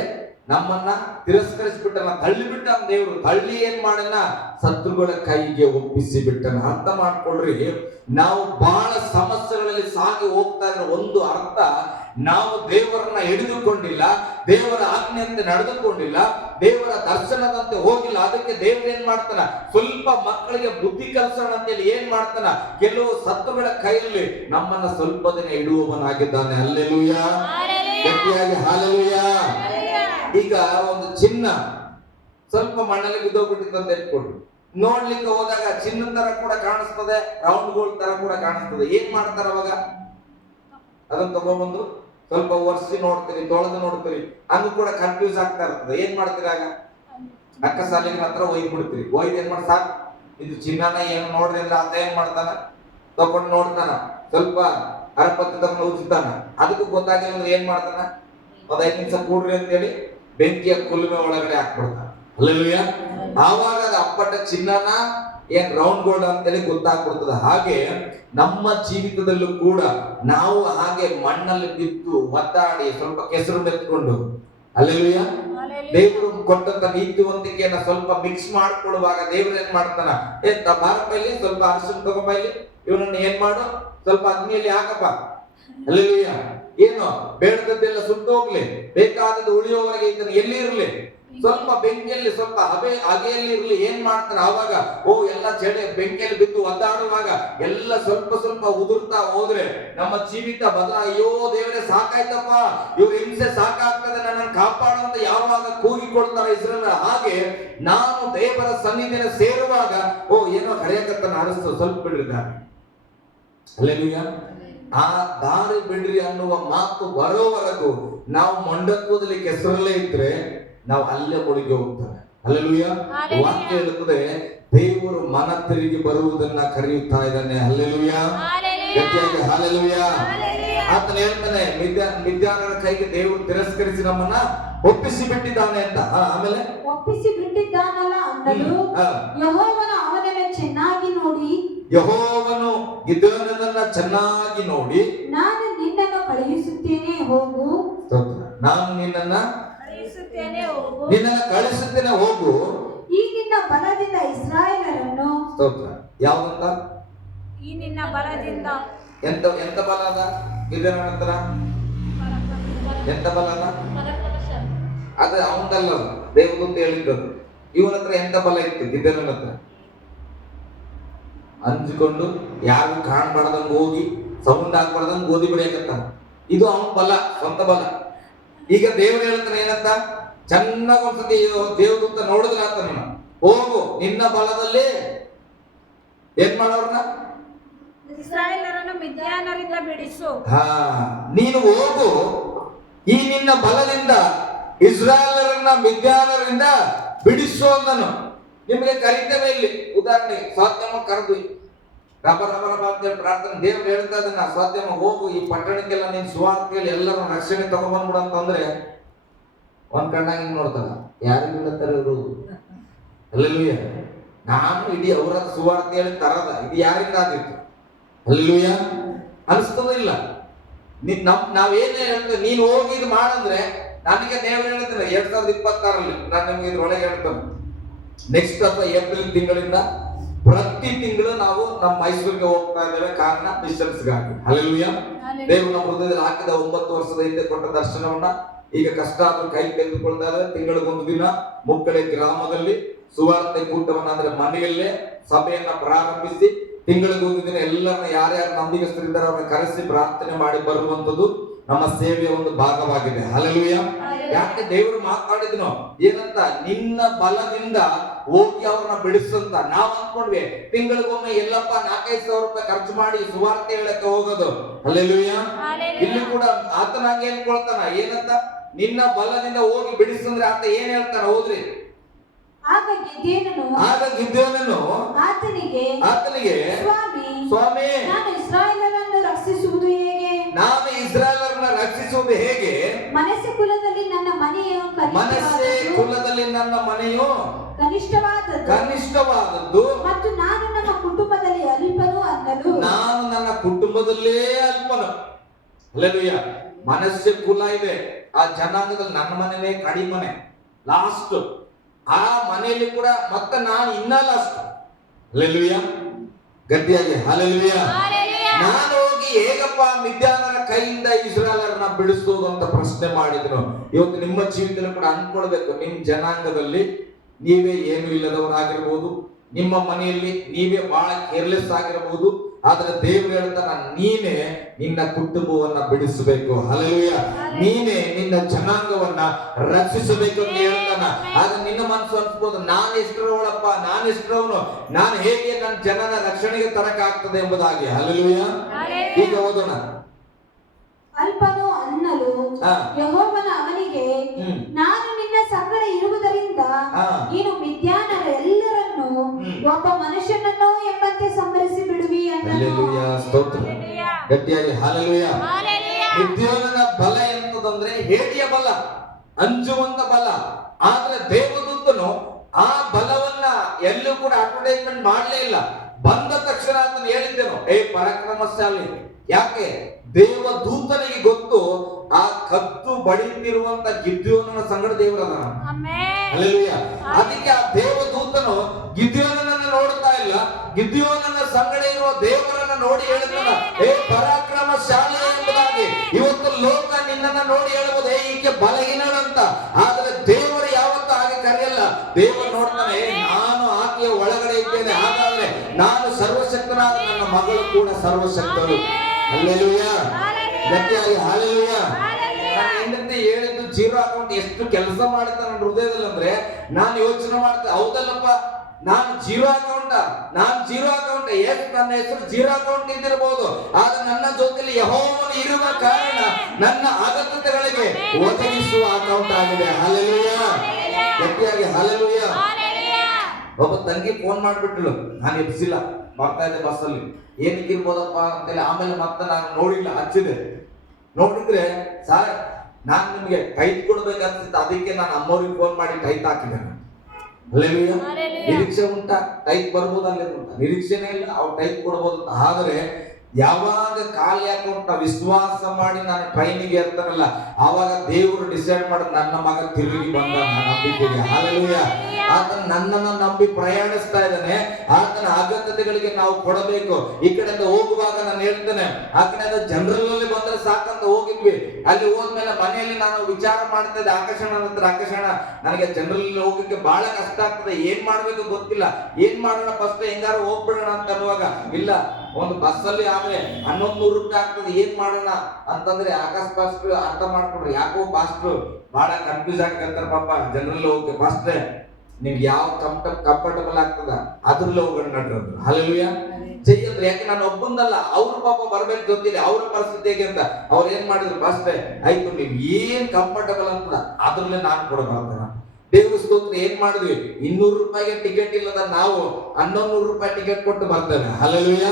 ನಮ್ಮನ್ನ ತಿರಸ್ಕರಿಸಿಬಿಟ್ಟನ, ತಳ್ಳಿಬಿಟ್ಟ. ದೇವರು ತಳ್ಳಿ ಏನ್ ಮಾಡನ? ಶತ್ರುಗಳ ಕೈಗೆ ಒಪ್ಪಿಸಿ ಬಿಟ್ಟನ. ಅರ್ಥ ಮಾಡ್ಕೊಳ್ರಿ, ನಾವು ಬಹಳ ಸಮಸ್ಯೆಗಳಲ್ಲಿ ಸಾಗಿ ಹೋಗ್ತಾ ಇರೋ ಒಂದು ಅರ್ಥ, ನಾವು ದೇವರನ್ನ ಹಿಡಿದುಕೊಂಡಿಲ್ಲ, ದೇವರ ಆಜ್ಞೆಯಂತೆ ನಡೆದುಕೊಂಡಿಲ್ಲ, ದೇವರ ದರ್ಶನದಂತೆ ಹೋಗಿಲ್ಲ. ಅದಕ್ಕೆ ದೇವರು ಏನ್ ಮಾಡ್ತಾನ? ಸ್ವಲ್ಪ ಮಕ್ಕಳಿಗೆ ಬುದ್ಧಿ ಕಲಿಸೋಣ ಅಂತೇಳಿ ಏನ್ ಮಾಡ್ತಾನ? ಕೆಲವು ಶತ್ರುಗಳ ಕೈಯಲ್ಲಿ ನಮ್ಮನ್ನ ಸ್ವಲ್ಪ ದಿನ ಇಡುವವನಾಗಿದ್ದಾನೆ. ಹಲ್ಲೆಲೂಯಾ. ಗಟ್ಟಿಯಾಗಿ ಹಲ್ಲೆಲೂಯಾ. ಈಗ ಒಂದು ಚಿನ್ನ ಸ್ವಲ್ಪ ಮಣ್ಣಲ್ಲಿ ಬಿದ್ದೋಗ್ಬಿಟ್ಟಿತ್ತು ಅಂತ ಇಟ್ಕೊಡ್ರಿ, ನೋಡ್ಲಿಕ್ಕೆ ಹೋದಾಗ ಚಿನ್ನದ ತರ ಕೂಡ ಕಾಣಿಸ್ತದೆ, ರೌಂಡ್ ಗೋಲ್ಡ್ ತರ ಕೂಡ ಕಾಣಿಸ್ತದೆ. ಏನ್ ಮಾಡ್ತಾರ ಅವಾಗ? ಅದನ್ನ ತಗೊಂಡ್ಬಂದು ಸ್ವಲ್ಪ ಒರೆಸಿ ನೋಡ್ತೀರಿ, ತೊಳೆದು ನೋಡ್ತೀರಿ, ಹಂಗೂ ಕೂಡ ಕನ್ಫ್ಯೂಸ್ ಆಗ್ತಾ ಇರ್ತದೆ. ಏನ್ ಮಾಡ್ತೀರಿ? ಆಗ ಅಕ್ಕ ಸಾಲಿನ ಹತ್ರ ಒಯ್ದು ಬಿಡ್ತೀರಿ. ಒಯ್ದು ಏನ್ ಮಾಡಿ, ಸಾಕು ಇದು ಚಿನ್ನನ ಏನು ನೋಡ್ರಿ ಅಂದ್ರೆ ಆತ ಏನ್ ಮಾಡ್ತಾನ? ತಗೊಂಡು ನೋಡ್ತಾನ, ಸ್ವಲ್ಪ ಅರಪತ್ತು ತಗೊಂಡು ಉಜ್ತಾನ. ಅದಕ್ಕೂ ಗೊತ್ತಾಗಿಲ್ಲ ಏನ್ ಮಾಡ್ತಾನ? 5 ನಿಮಿಷ ಕೂಡ್ರಿ ಅಂತೇಳಿ ಬೆಂಕಿಯ ಕುಲುಮೆ ಒಳಗಡೆ ಹಾಕ್ಬಿಡ್ತಾನ. ಹಲ್ಲೆಲೂಯಾ. ಆವಾಗ ಅದು ಅಪ್ಪಟ ಚಿನ್ನನ ಏನ್ ರೌಂಡ್ ಗೋಲ್ಡ್ ಅಂತೇಳಿ ಗೊತ್ತಾಗ್ಬಿಡ್ತದೆ. ಹಾಗೆ ನಮ್ಮ ಜೀವಿತದಲ್ಲೂ ಕೂಡ ನಾವು ಹಾಗೆ ಮಣ್ಣಲ್ಲಿ ಬಿದ್ದು ಒದ್ದಾಡಿ ಸ್ವಲ್ಪ ಕೆಸರು ಮೆತ್ಕೊಂಡು, ಹಲ್ಲೆಲೂಯಾ, ದೇವರು ಕೊಟ್ಟಂತ ನೀತಿವಂತಿಕೆಯನ್ನ ಸ್ವಲ್ಪ ಮಿಕ್ಸ್ ಮಾಡ್ಕೊಳ್ಳುವಾಗ ದೇವ್ರು ಏನ್ ಮಾಡ್ತಾನ? ಬಾರಪಲ್ಲಿ ಸ್ವಲ್ಪ ಅರಿಶಿನ ತಗೊಂಬಲ್ಲಿ, ಇವನನ್ನ ಏನ್ ಮಾಡು, ಸ್ವಲ್ಪ ಅಗ್ನಿಯಲ್ಲಿ ಹಾಕಪ್ಪ. ಹಲ್ಲೆಲೂಯಾ. ಏನು ಬೇಡದದ್ದೆಲ್ಲ ಸುಟ್ಟು ಹೋಗ್ಲಿ, ಬೇಕಾದದ್ದು ಉಳಿಯೋವರೆಗೆ ಇದನ್ನ ಎಲ್ಲಿ ಇರ್ಲಿ, ಸ್ವಲ್ಪ ಬೆಂಕಿಯಲ್ಲಿ ಸ್ವಲ್ಪ ಹಗೆಯಲ್ಲಿ ಇರ್ಲಿ. ಏನ್ ಮಾಡ್ತಾನೆ ಆವಾಗ? ಎಲ್ಲ ಚೆಡೆ ಬೆಂಕಿಯಲ್ಲಿ ಬಿದ್ದು ಒದ್ದಾಡುವಾಗ ಎಲ್ಲ ಸ್ವಲ್ಪ ಸ್ವಲ್ಪ ಉದುರ್ತಾ ಹೋದ್ರೆ ನಮ್ಮ ಜೀವಿತ ಅಯ್ಯೋ ದೇವರೇ ಸಾಕಾಯ್ತಪ್ಪ, ಇವ್ರ ಹಿಂಸೆ ಸಾಕಾಗ್ತದೆ, ನನ್ನನ್ನು ಕಾಪಾಡುವಂತ ಯಾವಾಗ ಕೂಗಿಕೊಳ್ತಾರ ಇಸ್ರೇಲ್. ಹಾಗೆ ನಾನು ದೇವರ ಸನ್ನಿಧಿನ ಸೇರುವಾಗ ಏನೋ ಕರೆಯಕತ್ತನ ಅನಿಸ್ತು, ಸ್ವಲ್ಪ ಬಿಡ್ರಿದ್ದಾರೆ. ಹಲ್ಲೆಲೂಯಾ. ಆ ದಾರಿ ಬಿಡ್ರಿ ಅನ್ನುವ ಮಾತು ಬರೋವರೆಗೂ ನಾವು ಮೊಂಡತ್ವದಲ್ಲಿ ಕೆಸರಲ್ಲೇ ಇದ್ರೆ ನಾವು ಅಲ್ಲೇ ಮುಳುಗಿ ಹೋಗ್ತಾರೆ. ಹಲ್ಲೆಲೂಯಾ. ವಾಕ್ಯ ಹೇಳುತ್ತದೆ, ದೇವರು ಮನ ತಿರುಗಿ ಬರುವುದನ್ನ ಕರೆಯುತ್ತಾ ಇದ್ದಾನೆ. ಹಲ್ಲೆಲೂಯಾ. ಗಟ್ಟಿಯಾಗಿ ಹಲ್ಲೆಲೂಯಾ. ಆತನ ಹೇಳ್ತಾನೆ, ಮಿದ್ಯಾನರ ಕೈಗೆ ದೇವರು ತಿರಸ್ಕರಿಸಿ ನಮ್ಮನ್ನ ಒಪ್ಪಿಸಿ ಬಿಟ್ಟಿದ್ದಾನೆ ಅಂತ. ಆಮೇಲೆ ಒಪ್ಪಿಸಿ ಬಿಟ್ಟಿದ್ದಾನಲ್ಲ ಅನ್ನಲು ಯೆಹೋವನು ಅವನನ್ನು ಚೆನ್ನಾಗಿ ನೋಡಿ, ಯೆಹೋವನು ಗಿದ್ಯೋನನನ್ನ ಚೆನ್ನಾಗಿ ನೋಡಿ, ನಾನು ನಿನ್ನನ್ನು ಕಳುಹಿಸುತ್ತೇನೆ ಹೋಗು. ನಾನು ನಿನ್ನನ್ನ ಕಳಿಸುತ್ತೇನೆ ಹೋಗು. ಈ ನಿನ್ನ ಬಲದಿಂದ ಇಸ್ರಾಯೇಲರನ್ನು. ಸ್ತೋತ್ರ. ಯಾವಂತ? ಈ ನಿನ್ನ ಬಲದಿಂದ. ಎಂತ ಬಲ ಅದ ಗಿದ್ಯೋನನ ಹತ್ರ? ಎಂತ ಬಲ ಅದ? ಅದು ಅವನದಲ್ಲ, ದೇವದೂತ ಹೇಳಿದ್ದದು. ಇವನ ಹತ್ರ ಎಂತ ಬಲ ಇತ್ತು ಗಿದ್ಯೋನನ ಹತ್ರ? ಅಂಜಿಕೊಂಡು ಯಾರು ಕಾಣ್ಬಾರ್ದಂಗ ಹೋಗಿ ಸೌಂಡ್ ಆಗ್ಬಾರ್ದಂಗ ಗೋಧಿ ಬಿಡಿಯಕತ್ತ. ಇದು ಅವನ ಬಲ, ಸ್ವಂತ ಬಲ. ಈಗ ದೇವರು ಹೇಳ್ತಾನೆ ಏನಂತ? ಚೆನ್ನಾಗಿ ಒಂದ್ಸತಿ ದೇವದೂತ ನೋಡಿದ್ರೆ ಆತನ, ಹೋಗು ನಿನ್ನ ಬಲದಲ್ಲಿ ಏನ್ ಮಾಡೋರ್ನ? ಇಸ್ರಾಯೇಲರನ್ನು ಮಿದ್ಯಾನರಿಂದ ಬಿಡಿಸು. ನೀನು ಹೋಗು, ಈ ನಿನ್ನ ಬಲದಿಂದ ಇಸ್ರಾಯೇಲರನ್ನ ಮಿದ್ಯಾನರಿಂದ ಬಿಡಿಸು ಅಂದನು. ನಿಮಗೆ ಕರೀತೇವೆ ಇಲ್ಲಿ. ಉದಾಹರಣೆಗೆ ಸ್ವಾತ್ಯಮ ಕರೆದು ರಬ ರಬ ರಬ ಅಂತೇಳಿ ಪ್ರಾರ್ಥನೆ, ದೇವ್ರು ಹೇಳ್ತಾ ಇದ್ದಾನೆ, ಸ್ವಾತ್ಯಮ ಹೋಗು, ಈ ಪಟ್ಟಣಕ್ಕೆಲ್ಲ ನೀನ್ ಸುವಾರ್ತೆಯಲ್ಲಿ ಎಲ್ಲರೂ ರಕ್ಷಣೆ ತಗೊಂಡ್ಬಂದ್ಬಿಡು ಅಂತಂದ್ರೆ ಒಂದ್ ಕಣ್ಣಾಗಿ ಹಿಂಗ್ ನೋಡ್ತಾನ, ಯಾರಿಗೂ ಹೇಳ್ತಾರೆ ಇವರು? ಹಲ್ಲೆಲೂಯಾ. ನಾನು ಇಡೀ ಅವರ ಸುವಾರ್ತೆ ಹೇಳಿ ತರದ ಇದು ಯಾರಿಂದ ಆಗಿತ್ತು? ಹಲ್ಲೆಲೂಯಾ. ಅನಿಸ್ತದಿಲ್ಲ. ನಾವೇನೇ ಹೇಳ್ತೇವೆ, ನೀನು ಹೋಗಿ ಇದು ಮಾಡಂದ್ರೆ ನನಗೆ ದೇವರು ಹೇಳ್ತಾರೆ 2026 ನಾನು ನಿಮ್ಗೆ ಇದ್ರೊಳಗೆ ಹೇಳ್ತೇನೆ, ನೆಕ್ಸ್ಟ್ ಅಥವಾ ಏಪ್ರಿಲ್ ತಿಂಗಳಿಂದ ಪ್ರತಿ ತಿಂಗಳು ನಾವು ನಮ್ಮ ಮೈಸೂರಿಗೆ ಹೋಗ್ತಾ ಇದ್ದೇವೆ. ಕಾರಣ ಮಿಷನ್ಸ್ಗಾಗಿ. ಹಲ್ಲೆಲೂಯಾ. ದೇವರು ನಮ್ಮ ಹೃದಯದಲ್ಲಿ ಹಾಕಿದ 9 ವರ್ಷದ ಹಿಂದೆ ಕೊಟ್ಟ ದರ್ಶನವನ್ನ ಈಗ ಕಷ್ಟ ಆದ್ರೂ ಕೈ ತೆಗೆದುಕೊಳ್ತಾ ಇದ್ದಾರೆ. ತಿಂಗಳಿಗೊಂದು ದಿನ ಮುಕ್ಕಳೆ ಗ್ರಾಮದಲ್ಲಿ ಸುವಾರ್ತೆ ಕೂಟವನ್ನ ಅಂದ್ರೆ ಮನೆಯಲ್ಲೇ ಸಭೆಯನ್ನ ಪ್ರಾರಂಭಿಸಿ ತಿಂಗಳಿಗೆ ಒಂದು ದಿನ ಎಲ್ಲರನ್ನ ಯಾರ್ಯಾರು ನಂಬಿಗಸ್ತರಿದ್ದಾರೆ ಅವ್ರನ್ನ ಕರೆಸಿ ಪ್ರಾರ್ಥನೆ ಮಾಡಿ ಬರುವಂತದ್ದು ನಮ್ಮ ಸೇವೆಯ ಒಂದು ಭಾಗವಾಗಿದೆ. ಹಲ್ಲೆಲೂಯಾ. ಯಾಕೆ ದೇವರು ಮಾತಾಡಿದ್ನೋ ಏನಂತ, ನಿನ್ನ ಬಲದಿಂದ ಹೋಗಿ ಅವ್ರನ್ನ ಬಿಡಿಸಂತ. ನಾವ್ ಅನ್ಕೊಂಡ್ವಿ ತಿಂಗಳಿಗೊಮ್ಮೆ ಎಲ್ಲಪ್ಪ 4,500 ರೂಪಾಯಿ ಖರ್ಚು ಮಾಡಿ ಸುವಾರ್ತೆ ಹೇಳಕ್ಕೆ ಹೋಗೋದು. ಹಲ್ಲೆಲೂಯಾ. ಇಲ್ಲಿ ಕೂಡ ಆತನಾಗೆ ಅನ್ಕೊಳ್ತಾನ ಏನಂತ, ನಿನ್ನ ಬಲದಿಂದ ಹೋಗಿ ಬಿಡಿಸಂದ್ರೆ ಆತ ಏನ್ ಹೇಳ್ತಾನ ಹೋದ್ರಿ. ಆಗ ಗಿದ್ಯೋನನು ಆತನಿಗೆ ಸ್ವಾಮಿ ನಾನು ಇಸ್ರಾಯೇಲರನ್ನು ರಕ್ಷಿಸುವುದು ಹೇಗೆ? ಮನಸ್ಸೆ ಕುಲದಲ್ಲಿ ನನ್ನ ಮನೆಯು ಕನಿಷ್ಠವಾದದ್ದು ಮತ್ತು ನಾನು ನನ್ನ ಕುಟುಂಬದಲ್ಲಿ ಅಲ್ಪನು ಅನ್ನಲು. ನಾನು ನನ್ನ ಕುಟುಂಬದಲ್ಲೇ ಅಲ್ಪನು. ಹಲ್ಲೆಲೂಯಾ. ಮನಸ್ಸೆ ಕುಲ ಇದೆ ಆ ಜನಾಂಗದಲ್ಲಿ, ನನ್ನ ಮನೆಯೇ ಕಡಿಮನೆ ಲಾಸ್ಟ್. ಆ ಮನೆಯಲ್ಲಿ ಕೂಡ ಮತ್ತೆ ನಾನು ಇನ್ನ ಲಾಸ್ಟ್. ಹಲ್ಲೆಲೂಯಾ. ಗಟ್ಟಿಯಾಗಿ ಹಲ್ಲೆಲೂಯಾ. ನಾನು ಹೋಗಿ ಹೇಗಪ್ಪ ಮಿದ್ಯಾನರ ಕೈಯಿಂದ ಇಸ್ರಾಯೇಲರನ್ನ ಬಿಡಿಸೋದು ಅಂತ ಪ್ರಶ್ನೆ ಮಾಡಿದ್ರು. ಇವತ್ತು ನಿಮ್ಮ ಜೀವಿತದಲ್ಲಿ ಕೂಡ ಅನ್ಕೊಳ್ಬೇಕು, ನಿಮ್ ಜನಾಂಗದಲ್ಲಿ ನೀವೇ ಏನು ಇಲ್ಲದವರಾಗಿರ್ಬೋದು, ನಿಮ್ಮ ಮನೆಯಲ್ಲಿ ನೀವೇ ಬಹಳ ಕೇರ್ಲೆಸ್ ಆಗಿರಬಹುದು. ಆದ್ರೆ ದೇವ್ರು ಹೇಳ್ತಾನ, ನೀನೇ ನಿನ್ನ ಕುಟುಂಬವನ್ನ ಬಿಡಿಸಬೇಕು. ಹಲ್ಲೆಲೂಯಾ. ನೀನೇ ನಿನ್ನ ಜನಾಂಗವನ್ನ ರಕ್ಷಿಸಬೇಕು ಅಂತ ಹೇಳ್ತಾನ. ಆಗ ನಿನ್ನ ಮನಸ್ಸು ಅನ್ಸ್ಬೋದು, ನಾನು ಎಷ್ಟರವಳಪ್ಪ, ನಾನು ಎಷ್ಟರವನು, ನಾನು ಹೇಗೆ ನನ್ನ ಜನನ ರಕ್ಷಣೆಗೆ ತರಕಾಗ್ತದೆ ಎಂಬುದಾಗಿ. ಹಲ್ಲೆಲೂಯಾ. ಈಗ ಓದೋಣ. ಅಲ್ಪನು ಅನ್ನಲು ಯೆಹೋವನು ಅವನಿಗೆ, ನಾನು ನಿನ್ನ ಸಂಗಡ ಇರುವುದರಿಂದ ನೀನು ಮಿದ್ಯಾನರೆಲ್ಲರನ್ನು ಒಬ್ಬ ಮನುಷ್ಯನನ್ನು ಎಂಬಂತೆ ಸಂಹರಿಸಿ ಬಿಡುವಿ ಅನ್ನಲು. ಸ್ತೋತ್ರ. ಗಟ್ಟಿಯಾಗಿ ಹಲ್ಲೆಲೂಯಾ. ಮಿದ್ಯಾನನ ಬಲ ಎಂತದಂದ್ರೆ ಹೇಡಿಯ ಬಲ, ಅಂಜುವಂತ ಬಲ. ಆದ್ರೆ ದೇವದೂತನು ಆ ಬಲವನ್ನ ಎಲ್ಲೂ ಕೂಡ ಅಡ್ವರ್ಟೈಸ್ಮೆಂಟ್ ಮಾಡಲೇ ಇಲ್ಲ. ಬಂದ ತಕ್ಷಣ ಅದನ್ನು ಹೇಳಿದ್ದೇನು, ಪರಾಕ್ರಮಶಾಲಿ. ಯಾಕೆ? ದೇವದೂತನಿಗೆ ಗೊತ್ತು ಆ ಕತ್ತು ಬಡಿತಿರುವಂತ ಗಿದ್ಯೋನನ ಸಂಗಡ ದೇವರನ್ನ. ಹಲ್ಲೆಲೂಯಾ. ಅದಕ್ಕೆ ಆ ದೇವದೂತನು ಗಿದ್ಯೋನನನ್ನ ನೋಡ್ತಾ ಇಲ್ಲ, ಗಿದ್ಯೋನನ ಸಂಗಡ ಇರುವ ದೇವರನ್ನ ನೋಡಿ ಹೇಳ್ತಾನ, ಪರಾಕ್ರಮಶಾಲಿ ಎಂಬುದಾಗಿ. ಇವತ್ತು ಲೋಕ ನಿನ್ನನ್ನ ನೋಡಿ ಹೇಳ್ಬೋದು, ಈಕೆ ಬಲಹೀನಳಂತ. ಆದ್ರೆ ದೇವರು ಯಾವತ್ತೂ ಹಾಗೆ ಕರೆಯಲ್ಲ. ದೇವರು ನೋಡ್ತಾನೆ, ನಾನು ಆಕೆಯ ಒಳಗಡೆ ಇದ್ದೇನೆ, ಹಾಗಾದ್ರೆ ನಾನು ಸರ್ವಶಕ್ತನಾದ ನನ್ನ ಮಗಳು ಕೂಡ ಸರ್ವಶಕ್ತರು. ಹಲ್ಲೆಲೂಯಾ. ಗಟ್ಟಿಯಾಗಿ ಹಲ್ಲೆಲೂಯಾ. ನನ್ನ ಹೆಂಡತಿ ಹೇಳಿದ್ದು ಜೀರೋ ಅಕೌಂಟ್ ಎಷ್ಟು ಕೆಲಸ ಮಾಡುತ್ತೆ ನನ್ನ ಹೃದಯದಲ್ಲಿ ಅಂದ್ರೆ ನಾನು ಯೋಚನೆ ಮಾಡ್ತೇನೆ, ಹೌದಲ್ಲಪ್ಪ ನಾನು ಜೀರೋ ಅಕೌಂಟ್ ನನ್ನ ಹೆಸರು ಜೀರೋ ಅಕೌಂಟ್ ಇದ್ದಿರಬಹುದು, ಆದ್ರೆ ನನ್ನ ಜೊತೆಲಿ ಯೆಹೋವನು ಇರುವ ಕಾರಣ ನನ್ನ ಅಗತ್ಯತೆಗಳಿಗೆ ಒದಗಿಸುವ ಅಕೌಂಟ್ ಆಗಿದೆ. ಹಲ್ಲೆಲೂಯಾ. ಗಟ್ಟಿಯಾಗಿ ಹಲ್ಲೆಲೂಯಾ. ಒಬ್ಬ ತಂಗಿ ಫೋನ್ ಮಾಡ್ಬಿಟ್ಲು, ನಾನು ಎಬ್ಸಿಲ್ಲ, ಬರ್ತಾ ಇದ್ದೆ ಬಸ್ಸಲ್ಲಿ, ಏನಕ್ಕೆ ಇರ್ಬೋದಪ್ಪ ಅಂತೇಳಿ. ಆಮೇಲೆ ಮತ್ತೆ ನಾನು ನೋಡಿಲ್ಲ, ಹಚ್ಚಿದೆ. ನೋಡಿದ್ರೆ, ಸರ್ ನಾನು ನಿಮ್ಗೆ ಟೈತ್ ಕೊಡ್ಬೇಕಂತ, ಅದಕ್ಕೆ ನಾನು ಅಮ್ಮವ್ರಿಗೆ ಫೋನ್ ಮಾಡಿ ಟೈತ್ ಹಾಕಿದ್ದೇನೆ. ಹಲ್ಲೆಲೂಯಾ. ನಿರೀಕ್ಷೆ ಉಂಟಾ? ಟೈತ್ ಬರ್ಬೋದು, ಅಲ್ಲೇ ಉಂಟಾ? ನಿರೀಕ್ಷೆನೇ ಇಲ್ಲ, ಅವ್ರು ಟೈತ್ ಕೊಡ್ಬೋದು ಅಂತ. ಆದ್ರೆ ಯಾವಾಗ ಖಾಲಿ ಅಕೌಂಟ್ ವಿಶ್ವಾಸ ಮಾಡಿ ನಾನು ಟ್ರೈನಿಗೆ ಇರ್ತಾನಲ್ಲ, ಆವಾಗ ದೇವರು ಡಿಸೈಡ್ ಮಾಡಿ ನನ್ನ ಮಗ ತಿರುಗಿ ಬಂದ, ನಾನು ನಂಬಿದ್ದೀನಿ. ಹಲ್ಲೆಲೂಯಾ. ಆತನ ನನ್ನನ್ನು ನಂಬಿ ಪ್ರಯಾಣಿಸ್ತಾ ಇದ್ದಾನೆ. ಆತನ ಅಗತ್ಯತೆಗಳಿಗೆ ನಾವು ಕೊಡಬೇಕು. ಈ ಕಡೆಯಿಂದ ಹೋಗುವಾಗ ನಾನು ಹೇಳ್ತೇನೆ, ಆ ಕಡೆಯಿಂದ ಜನರಲ್ ಅಲ್ಲಿ ಬಂದ್ರೆ ಸಾಕಂತ ಹೋಗಿದ್ವಿ. ಅಲ್ಲಿ ಹೋದ್ಮೇಲೆ ಮನೆಯಲ್ಲಿ ನಾನು ವಿಚಾರ ಮಾಡ್ತಾ ಇದ್ದೆ, ಆಕರ್ಷಣ ನನಗೆ ಜನರಲ್ ಹೋಗಕ್ಕೆ ಬಹಳ ಕಷ್ಟ ಆಗ್ತದೆ, ಏನ್ ಮಾಡ್ಬೇಕು ಗೊತ್ತಿಲ್ಲ, ಏನ್ ಮಾಡೋಣ, ಫಸ್ಟ್ ಹೆಂಗಾರು ಹೋಗ್ಬಿಡೋಣ ಅಂತ ಅನ್ನುವಾಗ, ಇಲ್ಲ ಒಂದು ಬಸ್ಸಲ್ಲಿ ಆದ್ರೆ 1100 ರೂಪಾಯಿ ಆಗ್ತದೆ, ಏನ್ ಮಾಡೋಣ ಅಂತಂದ್ರೆ ಆಕಾಶ್ ಫಾಸ್ಟ್ ಅರ್ಥ ಮಾಡ್ಕೊಡ್ರಿ. ಯಾಕೋ ಫಾಸ್ಟ್ ಬಹಳ ಕನ್ಫ್ಯೂಸ್ ಆಗಿರ್ತಾರೆ ಪಾಪ ಜನರಲ್ ಹೋಗಿ. ಫಸ್ಟ್ ನಿಮ್ಗೆ ಯಾವ ಕಂಫರ್ಟಬಲ್ ಆಗ್ತದ ಅದ್ರಲ್ಲಿ ಹೋಗೋಣ ನಡ್ರಿ. ಹಲ್ಲೆಲೂಯಾ. ಜೈ ಅಂದ್ರೆ ಯಾಕೆ ನಾನು ಒಬ್ಬಂದಲ್ಲ, ಅವ್ರ ಪಾಪ ಬರ್ಬೇಕು, ಗೊತ್ತಿಲ್ಲ ಅವ್ರ ಪರಿಸ್ಥಿತಿ ಹೇಗೆ ಅಂತ. ಅವ್ರು ಏನ್ ಮಾಡಿದ್ರು, ಫಸ್ಟ್ ಆಯ್ತು ನೀವು ಏನ್ ಕಂಫರ್ಟಬಲ್ ಅಂತ ಅದ್ರಲ್ಲೇ ನಾನು ಕೂಡ ಬರ್ತೇನೆ. ದೇವ್ರ ಸ್ತೋತ್ರ. ಏನ್ ಮಾಡಿದ್ವಿ, 200 ರೂಪಾಯಿಗೆ ಟಿಕೆಟ್ ಇಲ್ಲದ ನಾವು 1100 ರೂಪಾಯಿ ಟಿಕೆಟ್ ಕೊಟ್ಟು ಬರ್ತೇನೆ. ಹಲ್ಲೆಲೂಯಾ.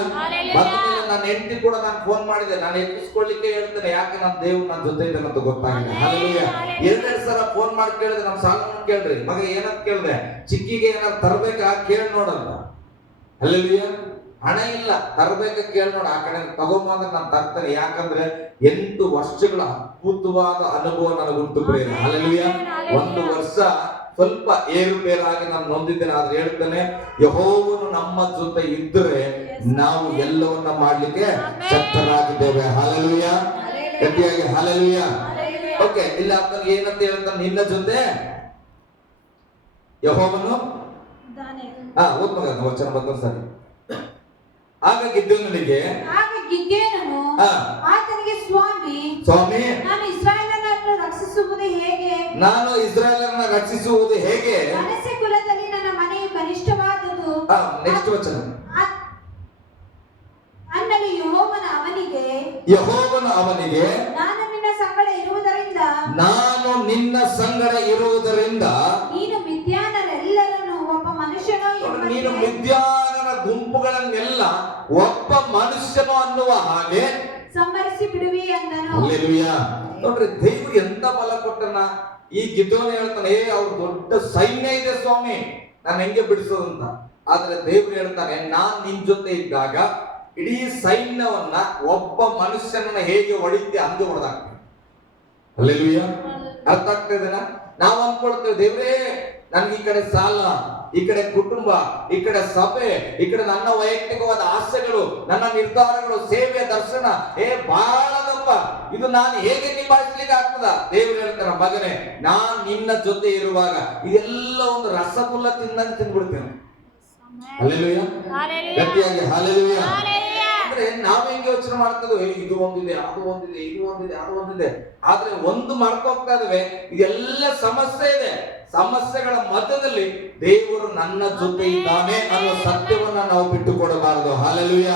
ಬಂದ್ಮೇಲೆ ನನ್ನ ಹೆಂಡತಿ ಕೂಡ ನಾನು ಫೋನ್ ಮಾಡಿದೆ, ನಾನು ಎತ್ತಿಸ್ಕೊಳ್ಳಿಕ್ಕೆ ಹೇಳ್ತೇನೆ, ಯಾಕೆ ನನ್ನ ದೇವ್ರು ನನ್ನ ಜೊತೆ ಇದ್ದಾನೆ ಅಂತ ಗೊತ್ತಾಗಿದೆ. ಹಲ್ಲೆಲೂಯಾ. 2 ಸಲ ಫೋನ್ ಮಾಡಿ ಕೇಳಿದೆ, ನಮ್ಮ ಸಾಲವನ್ನು ಕೇಳ್ರಿ, ಮಗ ಏನಂತ ಕೇಳಿದೆ, ಚಿಕ್ಕಿಗೆ ಏನಾದ್ರು ತರ್ಬೇಕಾ ಕೇಳಿ ನೋಡಂತ. ಹಲ್ಲೆಲೂಯಾ. ಹಣ ಇಲ್ಲ, ತರಬೇಕ ಕೇಳಿ ನೋಡ, ಆ ಕಡೆ ತಗೊಂಬಂದ್ರೆ ನಾನು ತರ್ತೇನೆ. ಯಾಕಂದ್ರೆ 8 ವರ್ಷಗಳ ಅದ್ಭುತವಾದ ಅನುಭವ ನನಗುಂಟು ಪ್ರೇರಣೆ. ಹಲ್ಲೆಲೂಯಾ. 1 ವರ್ಷ ಸ್ವಲ್ಪ ಏರುಪೇರಾಗಿ ನಾನು ನೊಂದಿದ್ದೇನೆ, ಆದ್ರೆ ಹೇಳ್ತೇನೆ, ಯೆಹೋವನು ನಮ್ಮ ಜೊತೆ ಇದ್ದರೆ ನಾವು ಎಲ್ಲವನ್ನ ಮಾಡ್ಲಿಕ್ಕೆ ಶಕ್ತರಾಗಿದ್ದೇವೆ. ಹಲ್ಲೆಲೂಯಾ. ಗಟ್ಟಿಯಾಗಿ ಹಲ್ಲೆಲೂಯಾ. ಓಕೆ, ಇಲ್ಲ ಏನಂತ ಹೇಳ್ತಾನೆ, ನಿನ್ನ ಜೊತೆ ಯೆಹೋವನು ಓದ್ ಮಗ ವಚನ ಬಂದ್ರೆ ಸರಿ. ಆಗ ಗಿದ್ಯೋನನಿಗೆ ಆಗ ಗಿದ್ಯೋನನು ಹಾ. ಆತನಿಗೆ, ಸ್ವಾಮಿ, ನಾನು ಇಸ್ರಾಯೇಲರನ್ನು ರಕ್ಷಿಸುವುದು ಹೇಗೆ? ನಾನು ಇಸ್ರಾಯೇಲರನ್ನು ರಕ್ಷಿಸುವುದು ಹೇಗೆ? ಮನಸ್ಸೆ ಕುಲದಲ್ಲಿ ನನ್ನ ಮನೆಯು ಕನಿಷ್ಠವಾದುದು. ನೆಕ್ಸ್ಟ್ ವಚನ. ಅನ್ನಲು ಯೆಹೋವನು ಅವನಿಗೆ, ನಾನು ನಿನ್ನ ಸಂಗಡ ಇರುವುದರಿಂದ ನೀನು ಮಿದ್ಯಾನರೆಲ್ಲರನ್ನು ಒಬ್ಬ ಮನುಷ್ಯನೋ ನೀನು ಮಿದ್ಯಾನರ ಗುಂಪುಗಳನ್ನೆಲ್ಲ ಒಬ್ಬ ಮನುಷ್ಯನು ಅನ್ನುವ ಹಾಗೆ ಸಂಹರಿಸಿ ಬಿಡುವಿ ಅಂದನು. ಹಲ್ಲೆಲೂಯಾ. ನೋಡ್ರಿ, ದೇವರು ಎಂತ ಬಲ ಕೊಟ್ಟನ. ಈ ಗಿದ್ಯೋನ ಹೇಳ್ತಾನೆ, ಅವ್ರ ದೊಡ್ಡ ಸೈನ್ಯ ಇದೆ ಸ್ವಾಮಿ, ನಾನು ಹೆಂಗೆ ಬಿಡಿಸೋದಂತ. ಆದ್ರೆ ದೇವ್ರು ಹೇಳ್ತಾನೆ, ನಾನ್ ನಿನ್ ಜೊತೆ ಇದ್ದಾಗ ಇಡೀ ಸೈನ್ಯವನ್ನ ಒಬ್ಬ ಮನುಷ್ಯನನ್ನ ಹೇಗೆ ಹೊಡಿತೆ ಹಂಗೆ ಹೊಡೆದಾಕ್ತೇನೆ. ಹಲ್ಲೆಲೂಯಾ. ಅರ್ಥ ಆಗ್ತಾ ಇದೆನಾ? ನಾವು ಅನ್ಕೊಳ್ತೇವೆ, ದೇವ್ರೇ ನನ್ಗೆ ಈ ಕಡೆ ಸಾಲ, ಈ ಕಡೆ ಕುಟುಂಬ, ಈ ಕಡೆ ಸಭೆ, ಈ ಕಡೆ ನನ್ನ ವೈಯಕ್ತಿಕವಾದ ಆಸೆಗಳು, ನನ್ನ ನಿರ್ಧಾರಗಳು, ಸೇವೆ, ದರ್ಶನ ಬಹಳದಪ್ಪ, ಇದು ನಾನು ಹೇಗೆ ನಿಭಾಯಿಸ್ಲಿಕ್ಕೆ ಆಗ್ತದ? ದೇವ್ರು ಹೇಳ್ತಾರ, ಮಗನೇ, ನಾನ್ ನಿನ್ನ ಜೊತೆ ಇರುವಾಗ ಇದೆಲ್ಲ ಒಂದು ರಸಗುಲ್ಲ ತಿಂದಂಗೆ ತಿಂದ್ಬಿಡ್ತೇನೆ. ಹಲ್ಲೆಲೂಯಾ. ಗಟ್ಟಿಯಾಗಿ ಹಲ್ಲೆಲೂಯಾ. ಅಂದ್ರೆ ನಾವ್ ಹೆಂಗೆ ಯೋಚನೆ ಮಾಡ್ತಿದ್ವಿ, ಇದು ಒಂದಿದೆ, ಅದು ಒಂದಿದೆ, ಇದು ಒಂದಿದೆ, ಅದು ಒಂದಿದೆ. ಆದ್ರೆ ಒಂದು ಮರ್ತೋಗ್ತಾ ಇದಾವೆ, ಇದೆಲ್ಲ ಸಮಸ್ಯೆ ಇದೆ. ಸಮಸ್ಯೆಗಳ ಮಧ್ಯದಲ್ಲಿ ದೇವರು ನನ್ನ ಜೊತೆ ಇದ್ದಾನೆ ಅನ್ನೋ ಸತ್ಯವನ್ನ ನಾವು ಬಿಟ್ಟು ಕೊಡಬಾರದು. ಹಲ್ಲೆಲೂಯಾ.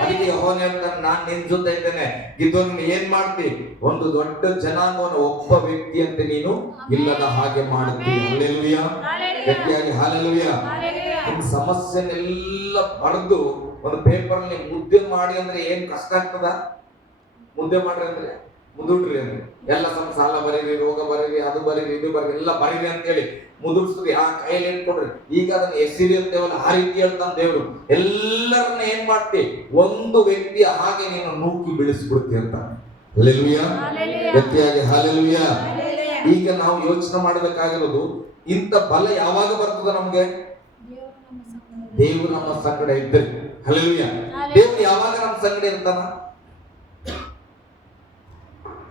ಅದಕ್ಕೆ ಯೆಹೋವನು ಹೇಳ್ತಾನೆ, ನಾನ್ ನಿನ್ ಜೊತೆ ಇದ್ದೇನೆ. ಇದನ್ನು ಏನ್ ಮಾಡ್ತಿ? ಒಂದು ದೊಡ್ಡ ಜನಾಂಗವನ್ನು ಒಬ್ಬ ವ್ಯಕ್ತಿಯಂತೆ ನೀನು ಇಲ್ಲದ ಹಾಗೆ ಮಾಡುತ್ತಿ. ಹಲ್ಲೆಲೂಯಾ. ಗಟ್ಟಿಯಾಗಿ ಹಲ್ಲೆಲೂಯಾ. ನಿಮ್ ಸಮಸ್ಯೆನೆಲ್ಲ ಬರೆದು ಒಂದು ಪೇಪರ್ ನಲ್ಲಿ ಮುದ್ದೆ ಮಾಡಿ ಅಂದ್ರೆ ಏನ್ ಕಷ್ಟ ಆಗ್ತದ? ಮುದ್ದೆ ಮಾಡ್ರಿ ಅಂದ್ರೆ ಮುದುಡ್ರಿ ಅಂದ್ರೆ ಎಲ್ಲ ಸಾಲ ಬರೀರಿ, ರೋಗ ಬರೀರಿ, ಅದು ಬರೀರಿ, ಇದು ಬರೀರಿ, ಎಲ್ಲ ಬರೀರಿ ಅಂತ ಹೇಳಿ ಮುದುಡ್ಸ್ರಿ, ಆ ಕೈಯಲ್ಲಿ ಇಟ್ಕೊಡ್ರಿ. ಈಗ ಅದನ್ನ ಎಸಿರಿ ಅಂತೇವಲ್ಲ, ಆ ರೀತಿ ಹೇಳ್ತಾನ ದೇವ್ರು. ಎಲ್ಲರನ್ನ ಏನ್ ಮಾಡ್ತಿ? ಒಂದು ವ್ಯಕ್ತಿಯ ಹಾಗೆ ನೀನು ನೂಕಿ ಬೆಳೆಸ್ಬಿಡ್ತಿ ಅಂತ. ಹಲ್ಲೆಲೂಯಾ. ಗಟ್ಟಿಯಾಗಿ ಹಲ್ಲೆಲೂಯಾ. ಈಗ ನಾವು ಯೋಚನೆ ಮಾಡಬೇಕಾಗಿರೋದು, ಇಂಥ ಬಲ ಯಾವಾಗ ಬರ್ತದ ನಮ್ಗೆ? ದೇವ್ರು ನಮ್ಮ ಸಂಗಡ ಇದ್ದರೆ. ಹಲ್ಲೆಲೂಯಾ. ದೇವ್ರು ಯಾವಾಗ ನಮ್ಮ ಸಂಗಡ ಇರ್ತಾನ?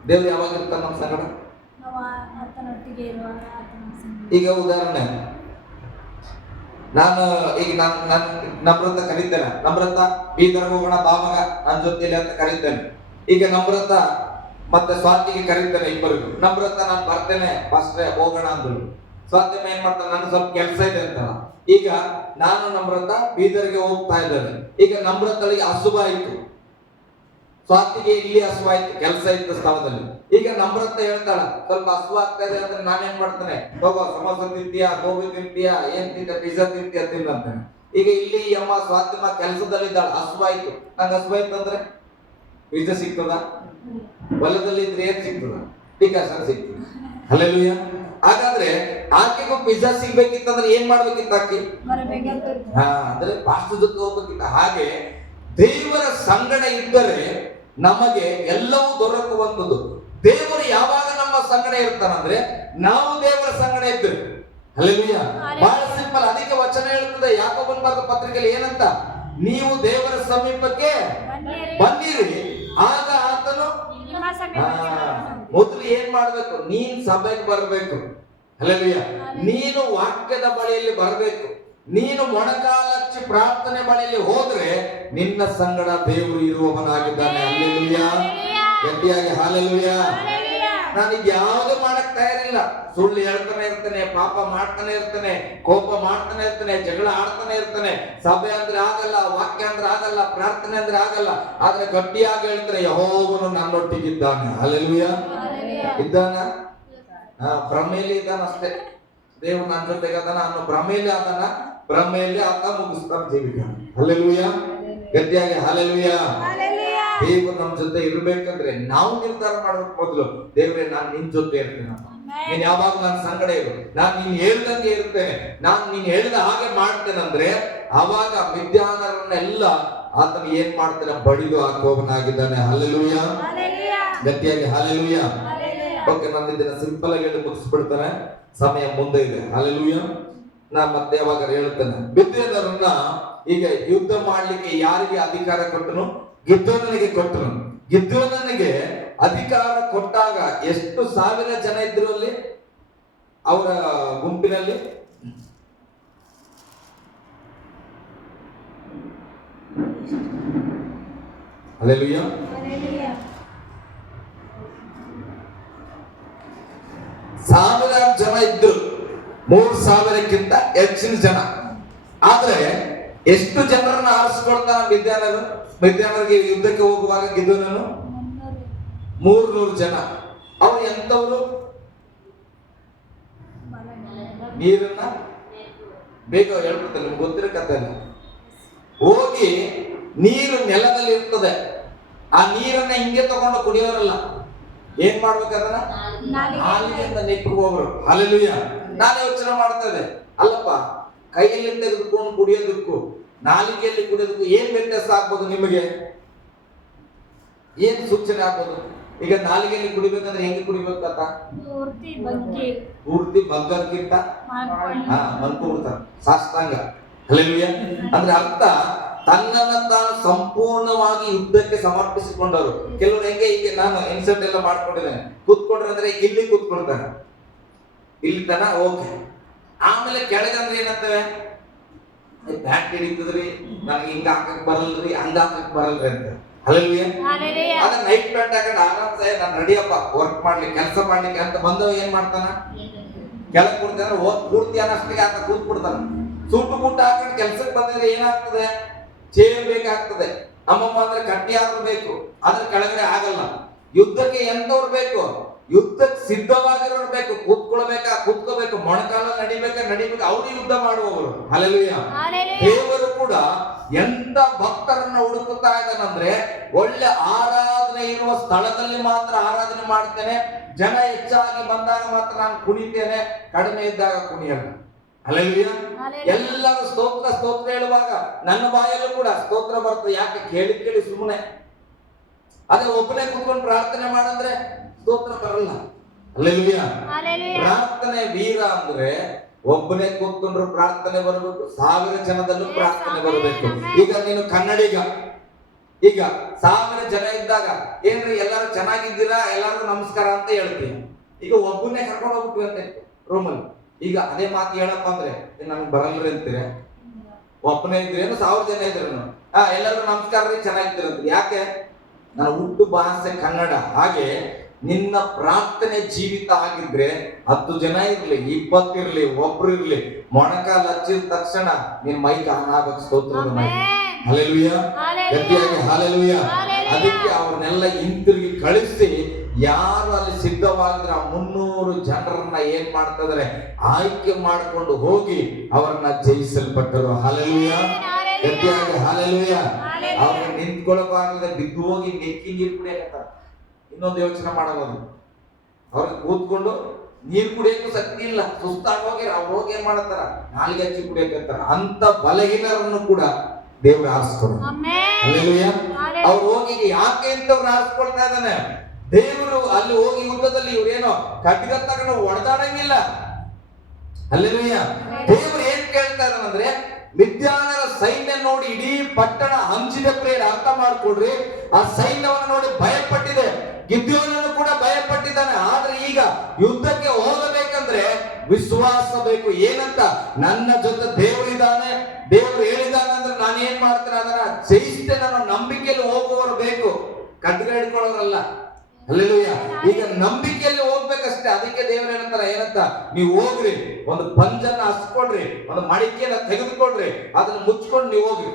ದೇವ್ರು ಯಾವಾಗ ಇರ್ತಾನ ನಮ್ಮ ಸಂಗಡ? ಈಗ ಉದಾಹರಣೆ, ನಾನು ಈಗ ನಮ್ರತ ಕರೀತೇನೆ, ನಮ್ರತ ಬೀದರ್ ಹೋಗೋಣ ಬಾ ಮಗ ನನ್ನ ಜೊತೆಲಿ ಅಂತ ಕರೀತೇನೆ. ಈಗ ನಮ್ರತ ಮತ್ತೆ ಸ್ವಾತಿಗೆ ಕರೀತೇನೆ, ಇಬ್ಬರಿಗೂ. ನಮ್ರತ ನಾನು ಬರ್ತೇನೆ ಫಸ್ಟ್ ಹೋಗೋಣ ಅಂದ್ರು. ಸ್ವಾತಿನ ಏನ್ ಮಾಡ್ತಾನೆ, ನನ್ಗೆ ಸ್ವಲ್ಪ ಕೆಲಸ ಇದೆ ಅಂತ. ಈಗ ನಾನು ನಮ್ರತ ಬೀದರ್ಗೆ ಹೋಗ್ತಾ ಇದ್ದೇನೆ. ಈಗ ನಮ್ರತಳಿಗೆ ಹಸುವಾಯ್ತು, ಸ್ವಾತಿಗೆ ಇಲ್ಲಿ ಹಸುವಾಯ್ತು, ಕೆಲಸ ಇತ್ತು ಸ್ಥಳದಲ್ಲಿ. ಈಗ ನಮ್ರತ ಹೇಳ್ತಾಳ, ಸ್ವಲ್ಪ ಹಸು ಆಗ್ತಾ ಇದೆ ಅಂದ್ರೆ ನಾನೇನ್ ಮಾಡ್ತೇನೆ, ಹೋಗೋ ಸಮೋಸ ತಿಂತೀಯಾ, ಗೋಬಿ ತಿಂತೀಯಾ, ಏನ್ ತಿಂತ, ಪಿಜ್ಜಾ ತಿಂತೀಯಾ ತಿಂದಂತಾನೆ. ಈಗ ಇಲ್ಲಿ ಅಮ್ಮ ಸ್ವಾತಿಮ ಕೆಲಸದಲ್ಲಿ ಇದ್ದಾಳ, ಹಸುವಾಯ್ತು. ನಂಗೆ ಹಸುವಾಯ್ತು ಅಂದ್ರೆ ಪಿಜ್ಜಾ ಸಿಗ್ತದ? ಹೊಲದಲ್ಲಿ ಇದ್ರೆ ಏನ್ ಸಿಗ್ತದ? ಪಿಕಾಸನ್ ಸಿಗ್ತದ. ಹಲ್ಲೆಲೂಯಾ. ಹಾಗಾದ್ರೆ ಆಕೆಗೂ ಪಿಜ್ಜಾ ಸಿಗ್ಬೇಕಿತ್ತಂದ್ರೆ ಏನ್ ಮಾಡ್ಬೇಕಿತ್ತು ಆಕೆ? ಅಂದ್ರೆ ಪಾಸ್ಟರ್ ಜೊತೆ ಹೋಗ್ಬೇಕಿತ್ತ. ಹಾಗೆ ದೇವರ ಸಂಗಡ ಇದ್ದರೆ ನಮಗೆ ಎಲ್ಲವೂ ದೊರಕುವಂಥದ್ದು. ದೇವರು ಯಾವಾಗ ನಮ್ಮ ಸಂಗಡ ಇರ್ತಾನಂದ್ರೆ ನಾವು ದೇವರ ಸಂಗಡ ಇದ್ದೇವೆ. ಹಲ್ಲೆಲೂಯಾ. ಬಹಳ ಸಿಂಪಲ್. ಅದಕ್ಕೆ ವಚನ ಹೇಳ್ತದೆ, ಯಾಕೋಬನ ಬರೆದ ಪತ್ರಿಕೆಯಲ್ಲಿ ಏನಂತ? ನೀವು ದೇವರ ಸಮೀಪಕ್ಕೆ ಬಂದಿರಿ, ಆಗ ಆತನು ಮೊದಲು ಏನ್ ಮಾಡ್ಬೇಕು? ನೀನ್ ಸಭೆಗೆ ಬರಬೇಕು. ಹಲ್ಲೆಲೂಯಾ. ನೀನು ವಾಕ್ಯದ ಬಳಿಯಲ್ಲಿ ಬರಬೇಕು. ನೀನು ಮೊಣಕಾಲಚ್ಚಿ ಪ್ರಾರ್ಥನೆ ಬಳಿಯಲ್ಲಿ ಹೋದ್ರೆ ನಿನ್ನ ಸಂಗಡ ದೇವರು ಇರುವವನಾಗಿದ್ದಾನೆ. ಹಲ್ಲೆಲೂಯಾ. ಗಟ್ಟಿಯಾಗಿ ಹಲ್ಲೆಲೂಯಾ. ನಾನೀಗ ಯಾವುದು ಮಾಡಕ್ ತಯಾರಿಲ್ಲ. ಸುಳ್ಳು ಹೇಳ್ತಾನೆ ಇರ್ತೇನೆ, ಪಾಪ ಮಾಡ್ತಾನೆ ಇರ್ತೇನೆ, ಕೋಪ ಮಾಡ್ತಾನೆ ಇರ್ತೇನೆ, ಜಗಳ ಆಡ್ತಾನೆ ಇರ್ತೇನೆ. ಸಭೆ ಅಂದ್ರೆ ಆಗಲ್ಲ, ವಾಕ್ಯ ಅಂದ್ರೆ ಆಗಲ್ಲ, ಪ್ರಾರ್ಥನೆ ಅಂದ್ರೆ ಆಗಲ್ಲ. ಆದ್ರೆ ಗಟ್ಟಿಯಾಗಿ ಹೇಳ್ತಾರೆ, ಯೆಹೋವನು ನನ್ನೊಟ್ಟಿಗಿದ್ದಾನೆ. ಹಲ್ಲೆಲೂಯಾ. ಇದ್ದಾನ? ಭ್ರಮೆಯಲ್ಲಿ ಇದ್ದಾನ ಅಷ್ಟೇ. ದೇವ್ರು ನನ್ನ ಜೊತೆಗೆ ಅದಾನ ಅನ್ನೋ ಭ್ರಮೆಯಲ್ಲಿ ಅದಾನ. ಭ್ರಮೆಯಲ್ಲಿ ಆತ ಮುಗಿಸ್ತಾನೆ ಜೀವಿತ. ಹಲ್ಲೆಲೂಯಾ. ಗಟ್ಟಿಯಾಗಿ ಹಲ್ಲೆಲೂಯಾ. ದೇವರು ನಮ್ಮ ಜೊತೆ ಇರ್ಬೇಕಂದ್ರೆ ನಾವು ನಿರ್ಧಾರ ಮಾಡ್ಬೇಕು ಮೊದಲು. ದೇವ್ರೆ, ನಾನು ನಿನ್ ಜೊತೆ ಇರ್ತೇನೆ, ನೀನ್ ಯಾವಾಗ ನನ್ನ ಸಂಗಡ ಇರು, ನಾನ್ ನೀನ್ ಹೇಳ್ದಂಗೆ ಇರ್ತೇನೆ, ನಾನ್ ನೀನ್ ಹೇಳಿದ ಹಾಗೆ ಮಾಡ್ತೇನಂದ್ರೆ ಅವಾಗ ಮಿದ್ಯಾನರನ್ನೆಲ್ಲ ಆತನ ಏನ್ ಮಾಡ್ತಾನೆ? ಬಡಿದು ಹಾಕುವವನಾಗಿದ್ದಾನೆ. ಹಲ್ಲೆಲೂಯಾ. ಗಟ್ಟಿಯಾಗಿ ಹಲ್ಲೆಲೂಯಾ. ಓಕೆ, ನಾನು ಇದನ್ನ ಸಿಂಪಲ್ ಆಗಿ ಹೇಳಿ ಮುಗಿಸ್ಬಿಡ್ತಾನೆ, ಸಮಯ ಮುಂದೆ ಇದೆ. ಹಲ್ಲೆಲೂಯಾ. ನಾ ಮತ್ತೆ ಯಾವಾಗ ಹೇಳ್ತೇನೆ, ಮಿದ್ಯಾನರನ್ನ ಈಗ ಯುದ್ಧ ಮಾಡ್ಲಿಕ್ಕೆ ಯಾರಿಗೆ ಅಧಿಕಾರ ಕೊಟ್ಟನು? ಗಿದ್ಯೋನನಿಗೆ ಕೊಟ್ಟನು. ಗಿದ್ಯೋನನಿಗೆ ಅಧಿಕಾರ ಕೊಟ್ಟಾಗ ಎಷ್ಟು ಸಾವಿರ ಜನ ಇದ್ರು ಅಲ್ಲಿ ಅವರ ಗುಂಪಿನಲ್ಲಿ? ಹಲ್ಲೆಲೂಯಾ. Hallelujah. 1000 ಜನ ಇದ್ರು, 3000ಕ್ಕಿಂತ ಹೆಚ್ಚಿನ ಜನ. ಆದ್ರೆ ಎಷ್ಟು ಜನರನ್ನ ಆರಿಸ್ಕೊಳ್ತಾನ ಮಿದ್ಯಾನರಿಗೆ ಯುದ್ಧಕ್ಕೆ ಹೋಗುವಾಗ ಗಿದ್ಯೋನನು? 300 ಜನ. ಅವ್ರು ಎಂತವ್ರು? ನೀರನ್ನ ಬೇಗ ಹೇಳ್ಬಿಡ್ತಾರೆ, ನಿಮ್ಗೆ ಗೊತ್ತಿರೋ ಕಥೆ. ಹೋಗಿ ನೀರು ನೆಲದಲ್ಲಿ ಇರ್ತದೆ, ಆ ನೀರನ್ನ ಹಿಂಗೆ ತಗೊಂಡು ಕುಡಿಯೋರಲ್ಲ, ಏನ್ ಮಾಡ್ಬೇಕದನ್ನ ನಾಲಿಗೆಯಿಂದ ನೆಕ್ಕುವವರು. ಹಲ್ಲೆಲೂಯಾ. ನಾನು ಯೋಚನೆ ಮಾಡ್ತಾ ಇದ್ದೆ, ಅಲ್ಲಪ್ಪ ಕೈಯಲ್ಲಿ ತೆಗೆದುಕೊಂಡು ಕುಡಿಯೋದಕ್ಕೂ ನಾಲಿಗೆಯಲ್ಲಿ ಕುಡಿಯೋದಕ್ಕೂ ಏನ್ ವ್ಯತ್ಯಾಸ ಆಗ್ಬೋದು? ನಿಮಗೆ ಏನ್ ಸೂಚನೆ ಆಗ್ಬೋದು? ಈಗ ನಾಲಿಗೆಯಲ್ಲಿ ಕುಡಿಬೇಕಂದ್ರೆ ಹೆಂಗೆ ಕುಡಿಬೇಕಂತ? ಪೂರ್ತಿ ಬಗ್ಗಕ್ಕಿಂತ ಮಲ್ಕೊಂಡ್ಬಿಡ್ತಾರೆ ಸಾಷ್ಟಾಂಗ. ಹಲ್ಲೆಲೂಯಾ. ಅಂದ್ರೆ ಅರ್ಥ ತನ್ನನ್ನ ತಾನು ಸಂಪೂರ್ಣವಾಗಿ ಯುದ್ಧಕ್ಕೆ ಸಮರ್ಪಿಸಿಕೊಂಡವರು. ಕೆಲವರು ಹೆಂಗೆ, ಈಗ ನಾನು ಇನ್ಸರ್ಟ್ ಎಲ್ಲ ಮಾಡ್ಕೊಂಡಿದ್ದೇನೆ, ಕೂತ್ಕೊಂಡ್ರೆ ಅಂದ್ರೆ ಇಲ್ಲಿ ಕೂತ್ಕೊಳ್ತಾರೆ, ಇಲ್ಲಿ ತನ ಓಕೆ. ಆಮೇಲೆ ಕೆಳಗಂದ್ರೆ ಏನಂತವೆ, ಬ್ಯಾಟ್ ಹಿಡಿತದ್ರಿ, ನನಗೆ ಹಿಂಗ ಹಾಕಕ್ ಬರಲ್ರಿ, ಹಂಗ ಹಾಕಕ್ ಬರಲ್ರಿ ಅಂತ. ಹಲ್ಲೆಲೂಯಾ. ಅದ ನೈಟ್ ಪ್ಯಾಂಟ್ ಹಾಕೊಂಡು ಆರಾಮ್ಸೆ ನಾನು ರೆಡಿಯಪ್ಪ ವರ್ಕ್ ಮಾಡ್ಲಿಕ್ಕೆ, ಕೆಲಸ ಮಾಡ್ಲಿಕ್ಕೆ ಅಂತ ಬಂದವ ಏನ್ ಮಾಡ್ತಾನ, ಕೆಳಗ್ ಕೊಡ್ತಾನೆ, ಪೂರ್ತಿ ಅನ್ನಷ್ಟಕ್ಕೆ ಆತ ಕೂತ್ ಬಿಡ್ತಾನ. ಸೂಟು ಬೂಟ ಹಾಕೊಂಡು ಕೆಲ್ಸಕ್ಕೆ ಬಂದ್ರೆ ಏನಾಗ್ತದೆ, ಚೇರ್ ಬೇಕಾಗ್ತದೆ. ಅಮ್ಮಮ್ಮ ಅಂದ್ರೆ ಕಟ್ಟಿ ಆದ್ರೂ ಬೇಕು, ಅದ್ರ ಕೆಳಗಡೆ ಆಗಲ್ಲ. ಯುದ್ಧಕ್ಕೆ ಎಂತವ್ರು ಬೇಕು? ಯುದ್ಧಕ್ಕೆ ಸಿದ್ಧವಾಗಿರೋರು ಬೇಕು. ಕೂತ್ಕೋಬೇಕು, ಮೊಣಕಾಲ ನಡಿಬೇಕು, ಅವ್ರು ಯುದ್ಧ ಮಾಡುವವರು. ಹಲ್ಲೆಲೂಯಾ. ದೇವರು ಕೂಡ ಎಂತ ಭಕ್ತರನ್ನ ಹುಡುಕುತ್ತಾ ಇದ್ದಾನಂದ್ರೆ, ಒಳ್ಳೆ ಆರಾಧನೆ ಇರುವ ಸ್ಥಳದಲ್ಲಿ ಮಾತ್ರ ಆರಾಧನೆ ಮಾಡ್ತೇನೆ, ಜನ ಹೆಚ್ಚಾಗಿ ಬಂದಾಗ ಮಾತ್ರ ನಾನು ಕುಣಿತೇನೆ, ಕಡಿಮೆ ಇದ್ದಾಗ ಕುಣಿಯಲ್ಲ. ಹಲ್ಲೆಲೂಯಾ. ಎಲ್ಲರೂ ಸ್ತೋತ್ರ ಹೇಳುವಾಗ ನನ್ನ ಬಾಯಲ್ಲೂ ಕೂಡ ಸ್ತೋತ್ರ ಬರ್ತದೆ. ಯಾಕೆ? ಕೇಳಿ ಸುಮ್ಮನೆ. ಅದೇ ಒಬ್ಬನೇ ಕೂತ್ಕೊಂಡು ಪ್ರಾರ್ಥನೆ ಮಾಡಂದ್ರೆ ಸ್ತೋತ್ರ ಬರಲ್ಲ. ಹಲ್ಲೆಲೂಯಾ. ಪ್ರಾರ್ಥನೆ ವೀರ ಅಂದ್ರೆ ಒಬ್ಬನೇ ಕೂತ್ಕೊಂಡ್ರು ಪ್ರಾರ್ಥನೆ ಬರಬೇಕು, 1000 ಜನದಲ್ಲೂ ಪ್ರಾರ್ಥನೆ ಬರಬೇಕು. ಈಗ ನೀನು ಕನ್ನಡಿಗ, ಈಗ 1000 ಜನ ಇದ್ದಾಗ ಏನ್ರಿ ಎಲ್ಲರೂ ಚೆನ್ನಾಗಿದ್ದೀರಾ, ಎಲ್ಲರಿಗೂ ನಮಸ್ಕಾರ ಅಂತ ಹೇಳ್ತೀನಿ. ಈಗ ಒಬ್ಬನೇ ಕರ್ಕೊಂಡು ಹೋಗ್ಬಿಟ್ವಿ ಅಂತ ರೂಮಲ್ಲಿ, ಈಗ ಅದೇ ಮಾತು ಹೇಳಪ್ಪ ಅಂದ್ರೆ ನನಗೆ ಬರಲ್ರಿ ಅಂತೀರ. ಒಬ್ಬನೇ ಇದ್ರೇನು 1000 ಜನ ಇದ್ರೇನು ಎಲ್ಲರಿಗೂ ನಮಸ್ಕಾರ ರೀ, ಚೆನ್ನಾಗಿದ್ದೀರ ಅಂತ. ಯಾಕೆ? ನನ್ನ ಹುಟ್ಟು ಭಾಷೆ ಕನ್ನಡ. ಹಾಗೆ ನಿನ್ನ ಪ್ರಾರ್ಥನೆ ಜೀವಿತ ಆಗಿದ್ರೆ 10 ಜನ ಇರ್ಲಿ, 20 ಇರ್ಲಿ, ಒಬ್ರು ಇರ್ಲಿ, ಮೊಣಕಾಲು ಹಚ್ಚಿದ ತಕ್ಷಣ ನಿನ್ ಮೈಕ್ ಆನ್ ಆಗ್ಬೇಕು. ಸ್ತೋತ್ರದ ಮೈಕ್. ಹಲ್ಲೆಲೂಯಾ. ಗಟ್ಟಿಯಾಗಿ ಹಲ್ಲೆಲೂಯಾ. ಅದಕ್ಕೆ ಅವ್ರನ್ನೆಲ್ಲ ಹಿಂತಿರುಗಿ ಕಳಿಸಿ, ಯಾರು ಅಲ್ಲಿ ಸಿದ್ಧವಾಗಿದ್ರೆ 300 ಜನರನ್ನ ಏನ್ ಮಾಡ್ತಿದಾರೆ, ಆಯ್ಕೆ ಮಾಡ್ಕೊಂಡು ಹೋಗಿ ಅವರನ್ನ ಜಯಿಸಲ್ಪಟ್ಟರು. ಹಲ್ಲೆಲೂಯಾ. ಗಟ್ಟಿಯಾಗಿ ಹಲ್ಲೆಲೂಯಾ. ಅವ್ರಿಗೆ ನಿಂತ್ಕೊಳ್ಳೋಕಾಗದೆ ಬಿದ್ದು ಹೋಗಿ ನೆಕ್ಕಿ ನೀರು ಕುಡಿಯಕತ್ತಾರ. ಇನ್ನೊಂದು ಯೋಚನೆ ಮಾಡಬಹುದು, ಅವ್ರಿಗೆ ಕೂತ್ಕೊಂಡು ನೀರು ಕುಡಿಯಕ್ಕೂ ಶಕ್ತಿ ಇಲ್ಲ, ಸುಸ್ತಾಗಿ ಹೋಗಿ ಅವ್ರು ಹೋಗಿ ಏನ್ ಮಾಡತ್ತಾರ, ನಾಲಿಗೆ ಹಚ್ಚಿ ಕುಡಿಯಕತ್ತಾರ. ಅಂತ ಬಲಹೀನರನ್ನು ಕೂಡ ದೇವ್ರು ಆರಿಸ್ಕೊಡು. ಹಲ್ಲೆಲೂಯಾ. ಅವ್ರು ಹೋಗಿ ಯಾಕೆ ಅಂತವ್ರು ಆರಿಸ್ಕೊಳ್ತಾ ಇದ್ದಾನೆ ದೇವರು. ಅಲ್ಲಿ ಹೋಗಿ ಯುದ್ಧದಲ್ಲಿ ಇವ್ರೇನೋ ಖಡ್ಗ ತಗೊಂಡು ಹೊಡೆದಾಡಂಗಿಲ್ಲ. ಹಲ್ಲೆಲೂಯಾ. ದೇವ್ರು ಏನ್ ಕೇಳ್ತಾ ಇದ್ದಾನಂದ್ರೆ, ಮಿದ್ಯಾನರ ಸೈನ್ಯ ನೋಡಿ ಇಡೀ ಪಟ್ಟಣ ಹಂಚಿದ ಪ್ರೇರ. ಅರ್ಥ ಮಾಡ್ಕೊಡ್ರಿ, ಆ ಸೈನ್ಯವನ್ನು ನೋಡಿ ಭಯಪಟ್ಟಿದೆ, ಗಿದ್ಯೋನನ್ನು ಕೂಡ ಭಯಪಟ್ಟಿದ್ದಾನೆ. ಆದ್ರೆ ಈಗ ಯುದ್ಧಕ್ಕೆ ಹೋಗಬೇಕಂದ್ರೆ ವಿಶ್ವಾಸ ಬೇಕು. ಏನಂತ? ನನ್ನ ಜೊತೆ ದೇವರಿದ್ದಾನೆ, ದೇವರು ಹೇಳಿದಾನೆ ಅಂದ್ರೆ ನಾನು ಏನ್ ಮಾಡ್ತೇನೆ ಅದನ್ನ ಜಯಿಸ್ತೇನೆ ಅನ್ನೋ ನಂಬಿಕೆಯಲ್ಲಿ ಹೋಗುವವರು ಬೇಕು, ಖಡ್ಗ ಹಿಡ್ಕೊಳ್ಳೋರಲ್ಲ. ಹಲ್ಲೆಲೂಯಾ. ಈಗ ನಂಬಿಕೆಯಲ್ಲಿ ಹೋಗ್ಬೇಕಷ್ಟೇ. ಅದಕ್ಕೆ ದೇವರು ಹೇಳ್ತಾರ ಏನಂತ, ನೀವು ಹೋಗ್ರಿ, ಒಂದು ಪಂಜನ್ನ ಹಸ್ಕೊಳ್ರಿ, ಒಂದು ಮಡಿಕೆಯನ್ನ ತೆಗೆದುಕೊಳ್ರಿ, ಅದನ್ನ ಮುಚ್ಕೊಂಡು ನೀವು ಹೋಗ್ರಿ.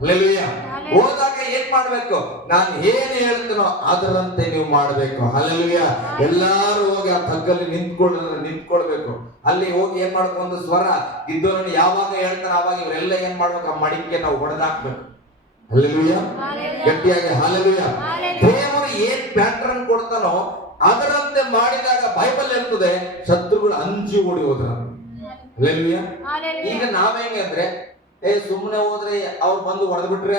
ಹಲ್ಲೆಲೂಯಾ. ಹೋದಾಗ ಏನ್ ಮಾಡ್ಬೇಕು? ನಾನು ಏನ್ ಹೇಳ್ತೀನೋ ಅದರಂತೆ ನೀವು ಮಾಡ್ಬೇಕು. ಹಲ್ಲೆಲೂಯಾ. ಎಲ್ಲಾರು ಹೋಗಿ ಆ ತಗ್ಗಲ್ಲಿ ನಿಂತ್ಕೊಳ್ಬೇಕು. ಅಲ್ಲಿ ಹೋಗಿ ಏನ್ ಮಾಡ್ಬೇಕು, ಒಂದು ಸ್ವರ ಇದ್ದವರನ್ನು ಯಾವಾಗ ಹೇಳ್ತಾನೆ ಅವಾಗ ಇವರೆಲ್ಲ ಏನ್ ಮಾಡ್ಬೇಕು, ಆ ಮಡಿಕೆ ನಾವು ಹೊಡೆದಾಕ್ಬೇಕು. ಹಲ್ಲೆಲೂಯಾ. ಗಟ್ಟಿಯಾಗಿ ಹಲ್ಲೆಲೂಯಾ. ದೇವರು ಏನ್ ಪ್ಯಾಟರ್ನ್ ಕೊಡ್ತಾನೋ ಅದರಂತೆ ಮಾಡಿದಾಗ ಬೈಬಲ್ ಹೇಳ್ತದೆ, ಶತ್ರುಗಳು ಅಂಜಿ ಓಡಿ ಹೋದ್ರ. ಹಲ್ಲೆಲೂಯಾ. ಈಗ ನಾವೇಂಗೆ ಅಂದ್ರೆ, ಸುಮ್ಮನೆ ಹೋದ್ರೆ ಅವ್ರು ಬಂದು ಹೊಡೆದ್ಬಿಟ್ರೆ,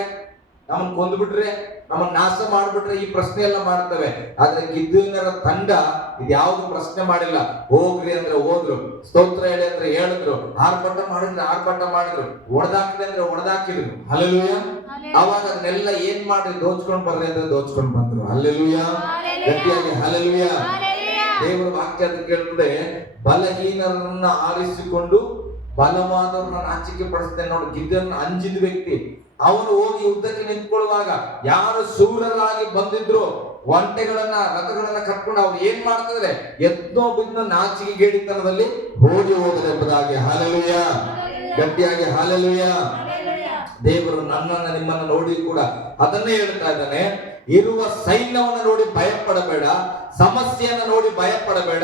ನಮ್ಮನ್ನ ಕೊಂದ್ಬಿಟ್ರೆ, ನಮ್ಮನ್ನ ನಾಶ ಮಾಡ್ಬಿಟ್ರೆ ಈ ಪ್ರಶ್ನೆ ಎಲ್ಲ ಮಾಡ್ತವೆ. ಆದ್ರೆ ಗಿದ್ಯೋನರ ತಂಡ ಇದ್ಯಾವ್ದು ಪ್ರಶ್ನೆ ಮಾಡಿಲ್ಲ. ಹೋಗ್ರಿ ಅಂದ್ರೆ ಹೋದ್ರು, ಸ್ತೋತ್ರ ಹೇಳಿ ಅಂದ್ರೆ ಹೇಳಿದ್ರು, ಆರ್ಭಟ ಮಾಡಿದ್ರು, ಹೊಡೆದಾಕಿದೆ ಅಂದ್ರೆ ಹೊಡೆದಾಕಿದ್ರು. ಹಲ್ಲೆಲೂಯಾ. ಅವಾಗ ಅದನ್ನೆಲ್ಲ ಏನ್ ಮಾಡಿ ದೋಚ್ಕೊಂಡ್ ಬರ್ರಿ ಅಂದ್ರೆ ದೋಚ್ಕೊಂಡ್ ಬಂದ್ರು. ಹಲ್ಲೆಲೂಯಾ. ಗಟ್ಟಿಯಾಗಿ ಹಲ್ಲೆಲೂಯಾ. ದೇವರ ವಾಕ್ಯ ಅದು ಕೇಳ್ತದೆ, ಬಲಹೀನರನ್ನ ಆರಿಸಿಕೊಂಡು ಬಲವಾದವ್ರನ್ನ ನಾಚಿಕೆ ಪಡಿಸ್ತೇನೆ. ನೋಡಿ, ಗಿದ್ದನ್ನ ಅಂಜಿದ ವ್ಯಕ್ತಿ ಅವನು ಹೋಗಿ ಯುದ್ಧಕ್ಕೆ ನಿಂತ್ಕೊಳ್ಳುವಾಗ ಯಾರು ಶೂರರಾಗಿ ಬಂದಿದ್ರು ಒಂಟೆಗಳನ್ನ ರಥಗಳನ್ನ ಕಟ್ಕೊಂಡು ಅವ್ರು ಏನ್ ಮಾಡ್ತಿದ್ರೆ ಎದ್ನೋ ಬಿದ್ದ ನಾಚಿಕೆ ಗೇಡಿತನದಲ್ಲಿ ಓಡಿ ಹೋಗಲೆಂಬುದಾಗಿ. ಹಾಲೆಲೂಯ, ಗಟ್ಟಿಯಾಗಿ ಹಾಲೆಲೂಯ. ದೇವರು ನನ್ನನ್ನ ನಿಮ್ಮನ್ನ ನೋಡಿ ಕೂಡ ಅದನ್ನೇ ಹೇಳ್ತಾ ಇದ್ದಾನೆ, ಇರುವ ಸೈನ್ಯವನ್ನು ನೋಡಿ ಭಯಪಡಬೇಡ, ಸಮಸ್ಯೆಯನ್ನು ನೋಡಿ ಭಯಪಡಬೇಡ.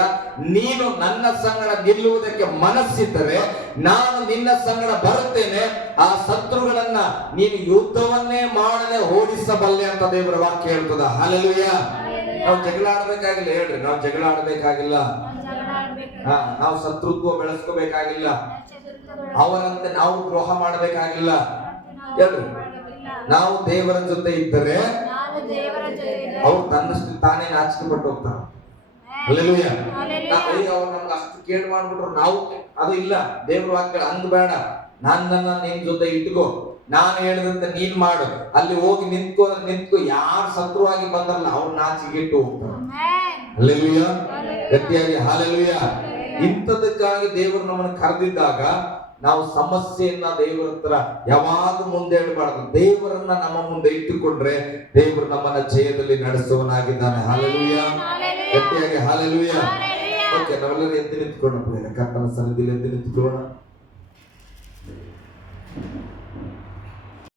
ನೀನು ನನ್ನ ಸಂಗಡ ನಿಲ್ಲುವುದಕ್ಕೆ ಮನಸ್ಸಿದ್ದರೆ ನಾನು ನಿನ್ನ ಸಂಗಡ ಬರುತ್ತೇನೆ. ಆ ಶತ್ರುಗಳನ್ನ ನೀನು ಯುದ್ಧವನ್ನೇ ಮಾಡದೆ ಓಡಿಸಬಲ್ಲೆ ಅಂತ ದೇವರ ವಾಕ್ಯ ಹೇಳ್ತದ. ಹಾಲೆಲೂಯ. ನಾವು ಜಗಳ ಆಡ್ಬೇಕಾಗಿಲ್ಲ, ಹೇಳ್ರಿ, ನಾವು ಜಗಳ ಆಡ್ಬೇಕಾಗಿಲ್ಲ. ನಾವು ಶತ್ರುತ್ವ ಬೆಳೆಸ್ಕೋಬೇಕಾಗಿಲ್ಲ. ಅವರಂತೆ ನಾವು ದ್ರೋಹ ಮಾಡಬೇಕಾಗಿಲ್ಲ. ಹೇಳ್ರಿ, ನಾವು ದೇವರ ಜೊತೆ ಇದ್ದರೆ ಅವ್ರು ತನ್ನಷ್ಟು ತಾನೇ ನಾಚಿಕೆ ಪಟ್ಟು ಹೋಗ್ತಾರೆ. ಹಲ್ಲೆಲೂಯ. ಅವ್ರು ನಮ್ಗೆ ಅಷ್ಟು ಕೇಳಿ ಮಾಡ್ಬಿಟ್ರು ನಾವು ಅದು ಇಲ್ಲ. ದೇವ್ರ ವಾಕ್ಯ ಹಂಗ ಬೇಡ. ನನ್ನನ್ನ ನಿನ್ ಜೊತೆ ಇಟ್ಕೋ, ನಾನು ಹೇಳಿದಂತೆ ನೀನ್ ಮಾಡು. ಅಲ್ಲಿ ಹೋಗಿ ನಿಂತ್ಕೋ ಯಾರು ಶತ್ರುವಾಗಿ ಬಂದಲ್ಲ ಅವ್ರು ನಾಚಿಕೆ ಇಟ್ಟು ಹೋಗ್ತಾರೆ. ಹಲ್ಲೆಲೂಯ, ಗಟ್ಟಿಯಾಗಿ ಹಾಲೆಲೂಯ. ಇಂಥದಕ್ಕಾಗಿ ದೇವರು ನಮ್ಮನ್ನು ಕರೆದಿದ್ದಾಗ ನಾವು ಸಮಸ್ಯೆಯನ್ನ ದೇವರ ಹತ್ರ ಯಾವಾಗ ಮುಂದೆ ಇಡಬಾರ್ದು. ದೇವರನ್ನ ನಮ್ಮ ಮುಂದೆ ಇಟ್ಟುಕೊಂಡ್ರೆ ದೇವರು ನಮ್ಮನ್ನ ಜಯದಲ್ಲಿ ನಡೆಸುವನಾಗಿದ್ದಾನೆ. ಹಾಲೆಲೂಯ, ಗಟ್ಟಿಯಾಗಿ ಹಾಲೆಲೂಯ. ಓಕೆ, ನಾವೆಲ್ಲರೂ ಎದ್ದು ನಿಂತ್ಕೊಂಡು ಕರ್ತನ ಸನ್ನಿಧಿಯಲ್ಲಿ ಎದ್ದು ನಿಂತ್ಕೊಳ್ಳೋಣ.